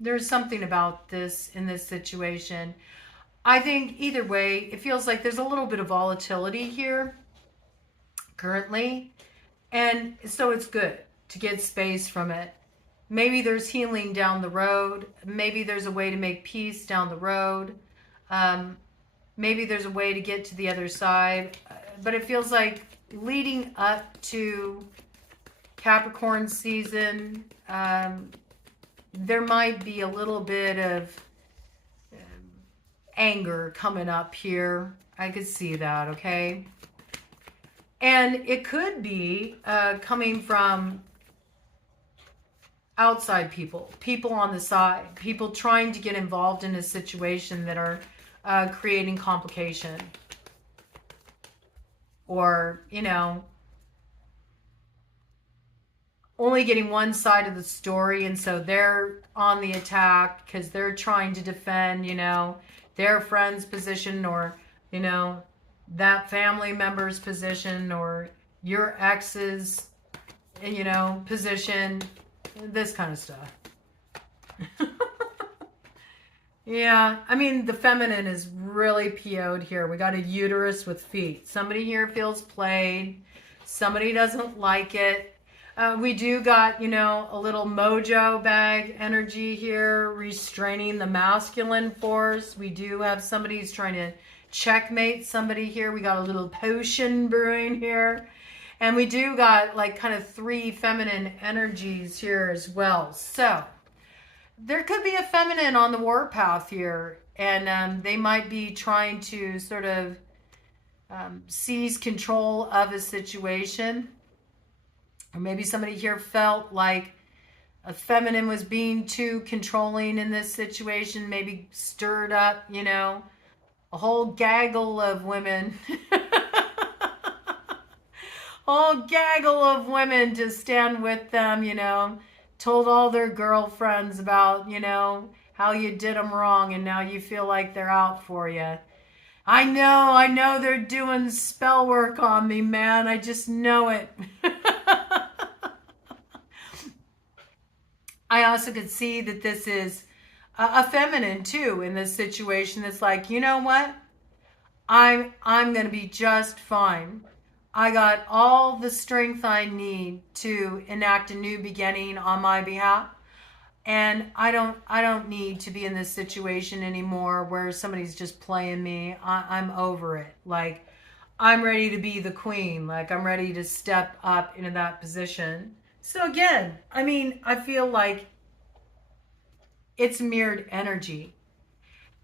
There's something about this in this situation. I think either way, it feels like there's a little bit of volatility here currently. And so it's good to get space from it. Maybe there's healing down the road. Maybe there's a way to make peace down the road. Maybe there's a way to get to the other side. But it feels like leading up to Capricorn season, there might be a little bit of anger coming up here. I could see that, okay? And it could be coming from outside people, people on the side, people trying to get involved in a situation that are creating complication. Or, you know, only getting one side of the story, and so they're on the attack because they're trying to defend, you know, their friend's position, or, you know, that family member's position, or your ex's, you know, position, this kind of stuff. Yeah, I mean, the feminine is really PO'd here. We got a uterus with feet. Somebody here feels played. Somebody doesn't like it. We do got, you know, a little mojo bag energy here, restraining the masculine force. We do have somebody who's trying to checkmate somebody here. We got a little potion brewing here. And we do got like kind of 3 feminine energies here as well. So there could be a feminine on the warpath here, and they might be trying to sort of seize control of a situation. Or maybe somebody here felt like a feminine was being too controlling in this situation, maybe stirred up, you know, a whole gaggle of women. Whole gaggle of women to stand with them, you know. Told all their girlfriends about, you know, how you did them wrong, and now you feel like they're out for you. I know they're doing spell work on me, man. I just know it. I also could see that this is a feminine too in this situation. That's like, you know what? I'm going to be just fine. I got all the strength I need to enact a new beginning on my behalf. And I don't need to be in this situation anymore where somebody's just playing me. I'm over it. Like, I'm ready to be the queen. Like, I'm ready to step up into that position. So again, I mean, I feel like it's mirrored energy.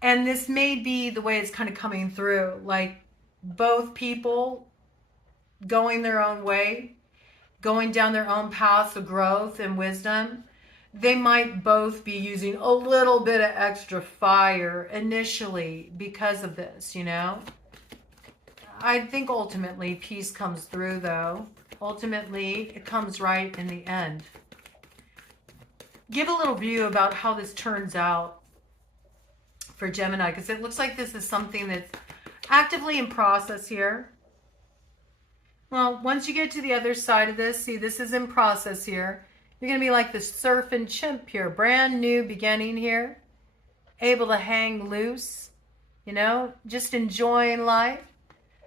And this may be the way it's kind of coming through. Like, both people going their own way, going down their own paths of growth and wisdom, they might both be using a little bit of extra fire initially because of this, you know. I think ultimately peace comes through, though. Ultimately, it comes right in the end. Give a little view about how this turns out for Gemini, because it looks like this is something that's actively in process here. Well, once you get to the other side of this, see, this is in process here. You're going to be like the surfing chimp here, brand new beginning here, able to hang loose, you know, just enjoying life,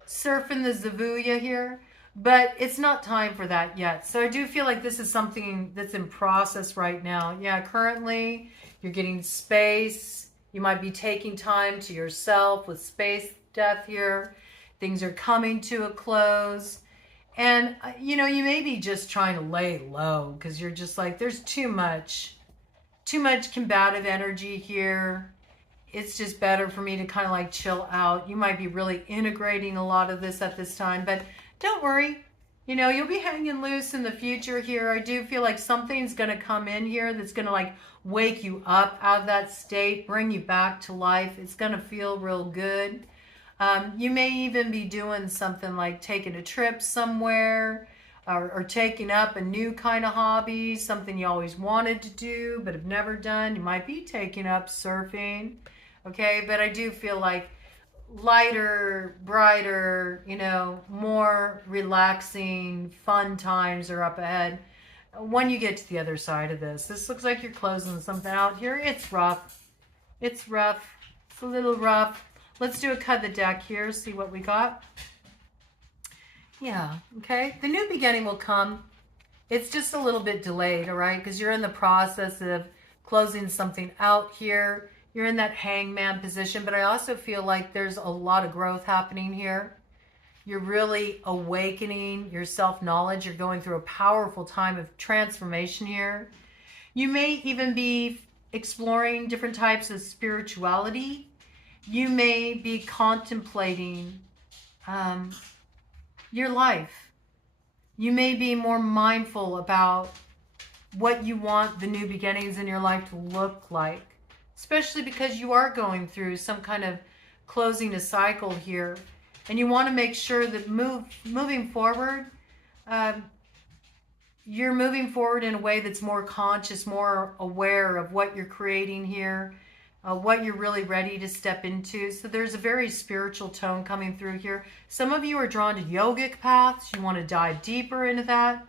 surfing the Zavuya here. But it's not time for that yet. So I do feel like this is something that's in process right now. Yeah, currently you're getting space. You might be taking time to yourself with space death here. Things are coming to a close. And, you know, you may be just trying to lay low because you're just like, there's too much combative energy here. It's just better for me to kind of like chill out. You might be really integrating a lot of this at this time, but don't worry. You know, you'll be hanging loose in the future here. I do feel like something's going to come in here that's going to like wake you up out of that state, bring you back to life. It's going to feel real good. You may even be doing something like taking a trip somewhere or taking up a new kind of hobby, something you always wanted to do but have never done. You might be taking up surfing, okay? But I do feel like lighter, brighter, you know, more relaxing, fun times are up ahead when you get to the other side of this. This looks like you're closing something out here. It's rough. It's rough. It's a little rough. Let's do a cut the deck here, see what we got. Yeah, okay. The new beginning will come. It's just a little bit delayed, all right? Because you're in the process of closing something out here. You're in that hangman position, but I also feel like there's a lot of growth happening here. You're really awakening your self-knowledge. You're going through a powerful time of transformation here. You may even be exploring different types of spirituality. You may be contemplating your life. You may be more mindful about what you want the new beginnings in your life to look like, especially because you are going through some kind of closing a cycle here. And you want to make sure that moving forward, you're moving forward in a way that's more conscious, more aware of what you're creating here, what you're really ready to step into. So there's a very spiritual tone coming through here. Some of you are drawn to yogic paths. You want to dive deeper into that.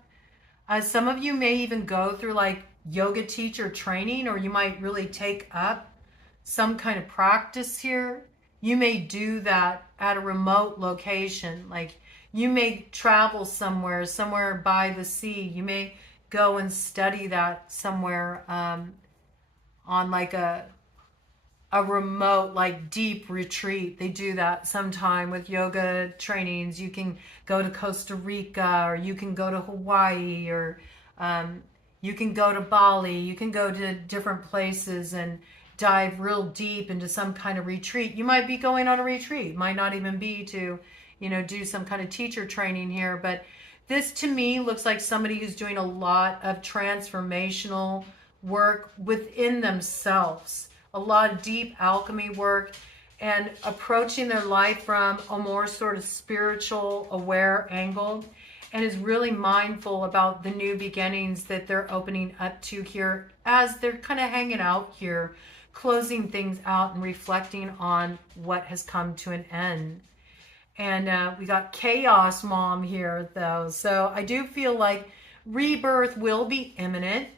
Some of you may even go through like yoga teacher training, or you might really take up some kind of practice here. You may do that at a remote location. Like you may travel somewhere by the sea. You may go and study that somewhere on like a remote, like deep retreat. They do that sometime with yoga trainings. You can go to Costa Rica, or you can go to Hawaii, or you can go to Bali. You can go to different places and dive real deep into some kind of retreat. You might be going on a retreat. Might not even be to, you know, do some kind of teacher training here. But this to me looks like somebody who's doing a lot of transformational work within themselves. A lot of deep alchemy work and approaching their life from a more sort of spiritual aware angle, and is really mindful about the new beginnings that they're opening up to here as they're kind of hanging out here, closing things out and reflecting on what has come to an end. And we got Chaos Mom here though. So I do feel like rebirth will be imminent.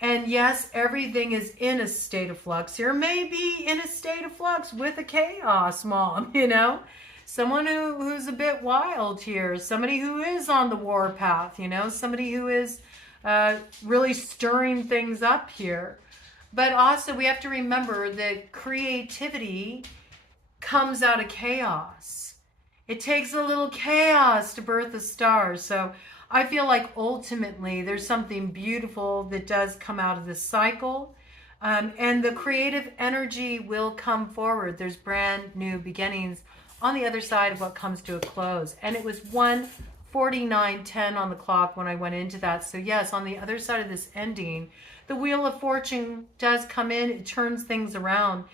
And yes, everything is in a state of flux here. Maybe in a state of flux with a Chaos Mom, you know? Someone who's a bit wild here. Somebody who is on the war path, you know? Somebody who is really stirring things up here. But also we have to remember that creativity comes out of chaos. It takes a little chaos to birth a star. So I feel like ultimately there's something beautiful that does come out of this cycle. And the creative energy will come forward. There's brand new beginnings on the other side of what comes to a close. And it was one 49:10 on the clock when I went into that. So yes, on the other side of this ending, the Wheel of Fortune does come in. It turns things around.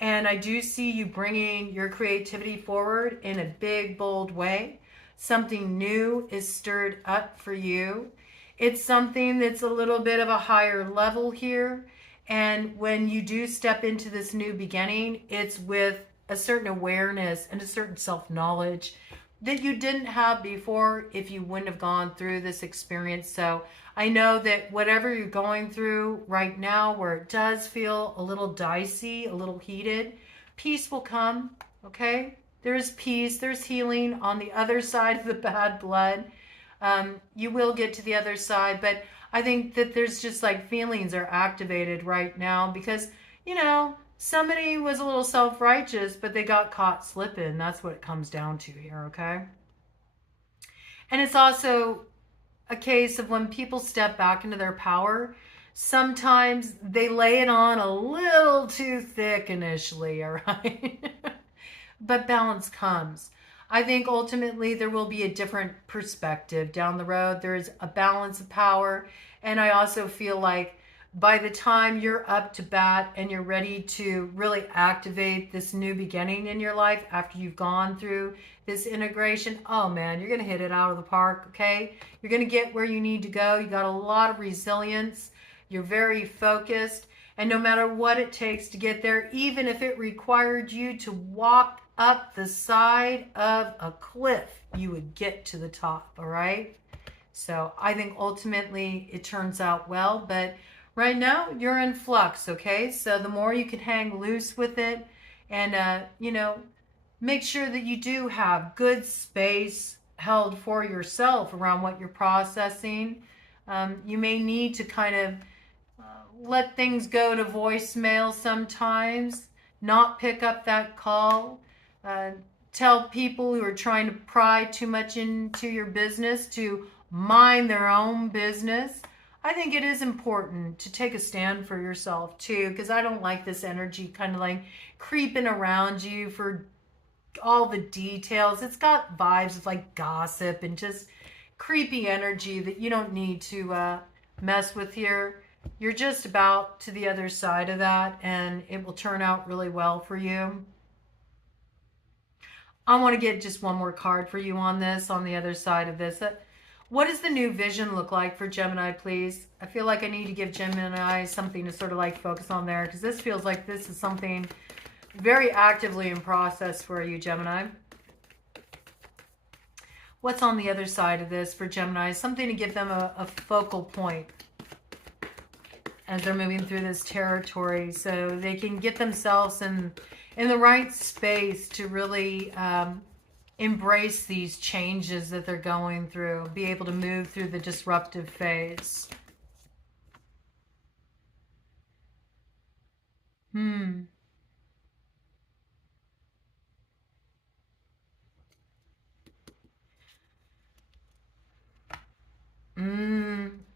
And I do see you bringing your creativity forward in a big, bold way. Something new is stirred up for you. It's something that's a little bit of a higher level here. And when you do step into this new beginning, it's with a certain awareness and a certain self-knowledge that you didn't have before if you wouldn't have gone through this experience. So I know that whatever you're going through right now, where it does feel a little dicey, a little heated, peace will come, okay? There's peace, there's healing on the other side of the bad blood. You will get to the other side, but I think that there's just like feelings are activated right now because, you know, somebody was a little self-righteous, but they got caught slipping. That's what it comes down to here, okay? And it's also a case of when people step back into their power, sometimes they lay it on a little too thick initially, all right? But balance comes. I think ultimately there will be a different perspective down the road. There's a balance of power. And I also feel like by the time you're up to bat and you're ready to really activate this new beginning in your life after you've gone through this integration, oh man, you're going to hit it out of the park, okay? You're going to get where you need to go. You got a lot of resilience. You're very focused. And no matter what it takes to get there, even if it required you to walk up the side of a cliff, you would get to the top, all right? So I think ultimately it turns out well, but right now you're in flux, okay? So the more you can hang loose with it and, you know, make sure that you do have good space held for yourself around what you're processing. You may need to kind of let things go to voicemail sometimes, not pick up that call, tell people who are trying to pry too much into your business to mind their own business. I think it is important to take a stand for yourself too, because I don't like this energy kind of like creeping around you for all the details. It's got vibes of like gossip and just creepy energy that you don't need to mess with here. You're just about to the other side of that and it will turn out really well for you. I want to get just one more card for you on this, on the other side of this. What does the new vision look like for Gemini, please? I feel like I need to give Gemini something to sort of like focus on there because this feels like this is something very actively in process for you, Gemini. What's on the other side of this for Gemini? Something to give them a focal point as they're moving through this territory so they can get themselves in the right space to really embrace these changes that they're going through, be able to move through the disruptive phase.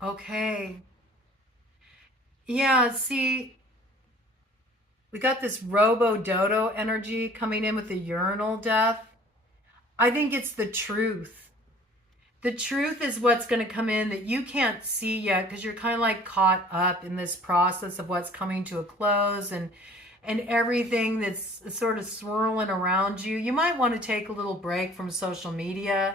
Okay. Yeah, see, we got this robo-dodo energy coming in with the urinal death. I think it's the truth. The truth is what's going to come in that you can't see yet because you're kind of like caught up in this process of what's coming to a close and everything that's sort of swirling around you. You might want to take a little break from social media,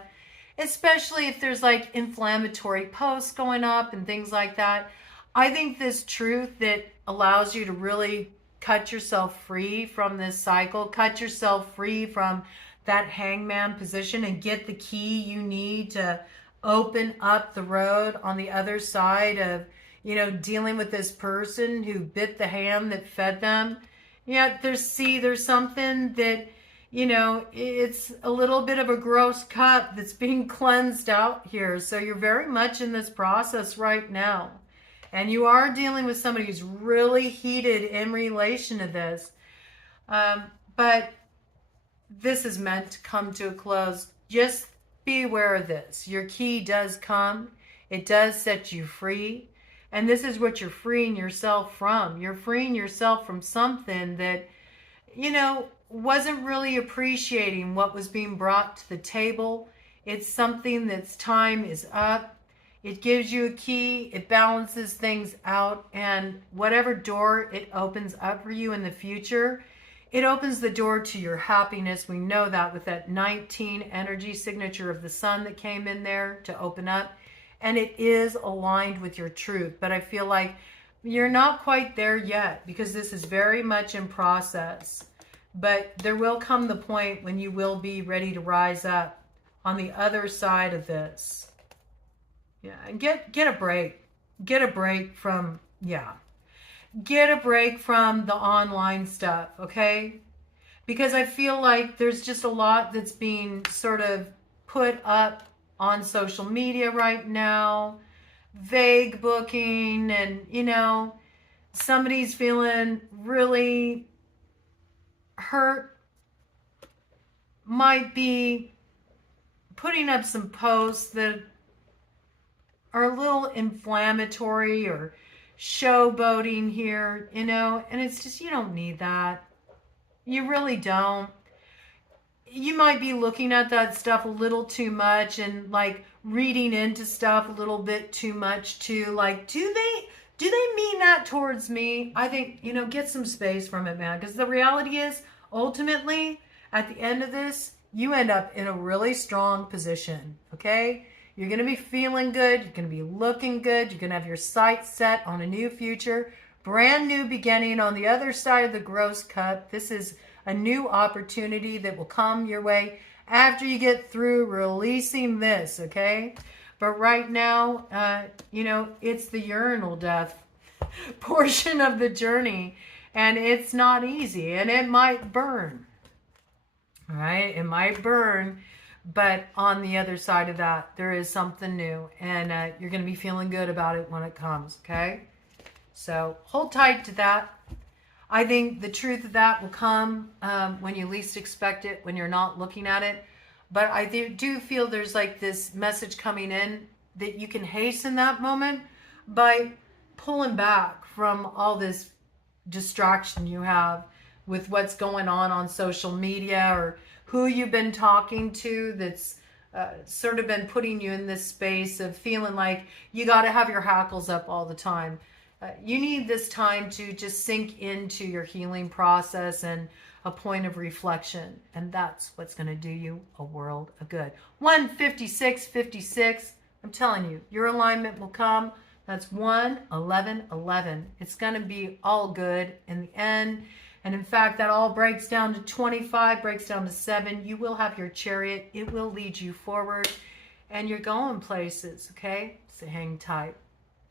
especially if there's like inflammatory posts going up and things like that. I think this truth that allows you to really cut yourself free from this cycle, cut yourself free from that hangman position and get the key you need to open up the road on the other side of, you know, dealing with this person who bit the hand that fed them. Yeah, there's something that, you know, it's a little bit of a gross cut that's being cleansed out here. So you're very much in this process right now. And you are dealing with somebody who's really heated in relation to this. But this is meant to come to a close. Just be aware of this. Your key does come. It does set you free. And this is what you're freeing yourself from. You're freeing yourself from something that, you know, wasn't really appreciating what was being brought to the table. It's something that's time is up. It gives you a key. It balances things out. And whatever door it opens up for you in the future, it opens the door to your happiness. We know that with that 19 energy signature of the sun that came in there to open up. And it is aligned with your truth. But I feel like you're not quite there yet because this is very much in process. But there will come the point when you will be ready to rise up on the other side of this. Yeah, and get a break. Get a break from, get a break from the online stuff, okay? Because I feel like there's just a lot that's being sort of put up on social media right now. Vague booking, and, you know, somebody's feeling really hurt, might be putting up some posts that are a little inflammatory or showboating here, you know, and it's just, you don't need that. You really don't. You might be looking at that stuff a little too much and like reading into stuff a little bit too much too. Like, do they mean that towards me? I think, you know, get some space from it, man. Because the reality is, ultimately, at the end of this, you end up in a really strong position, okay? You're going to be feeling good. You're going to be looking good. You're going to have your sights set on a new future. Brand new beginning on the other side of the gross cup. This is a new opportunity that will come your way after you get through releasing this, okay? But right now, you know, it's the urinal death portion of the journey, and it's not easy, and it might burn, all right? It might burn, but on the other side of that, there is something new, and you're going to be feeling good about it when it comes, okay? So hold tight to that. I think the truth of that will come when you least expect it, when you're not looking at it. But I do feel there's like this message coming in that you can hasten that moment by pulling back from all this distraction you have with what's going on social media, or who you've been talking to that's sort of been putting you in this space of feeling like you got to have your hackles up all the time. You need this time to just sink into your healing process and a point of reflection. And that's what's going to do you a world of good. 15656. I'm telling you, your alignment will come. That's 11111. It's going to be all good in the end. And in fact, that all breaks down to 25, breaks down to 7. You will have your chariot. It will lead you forward. And you're going places, okay? So hang tight.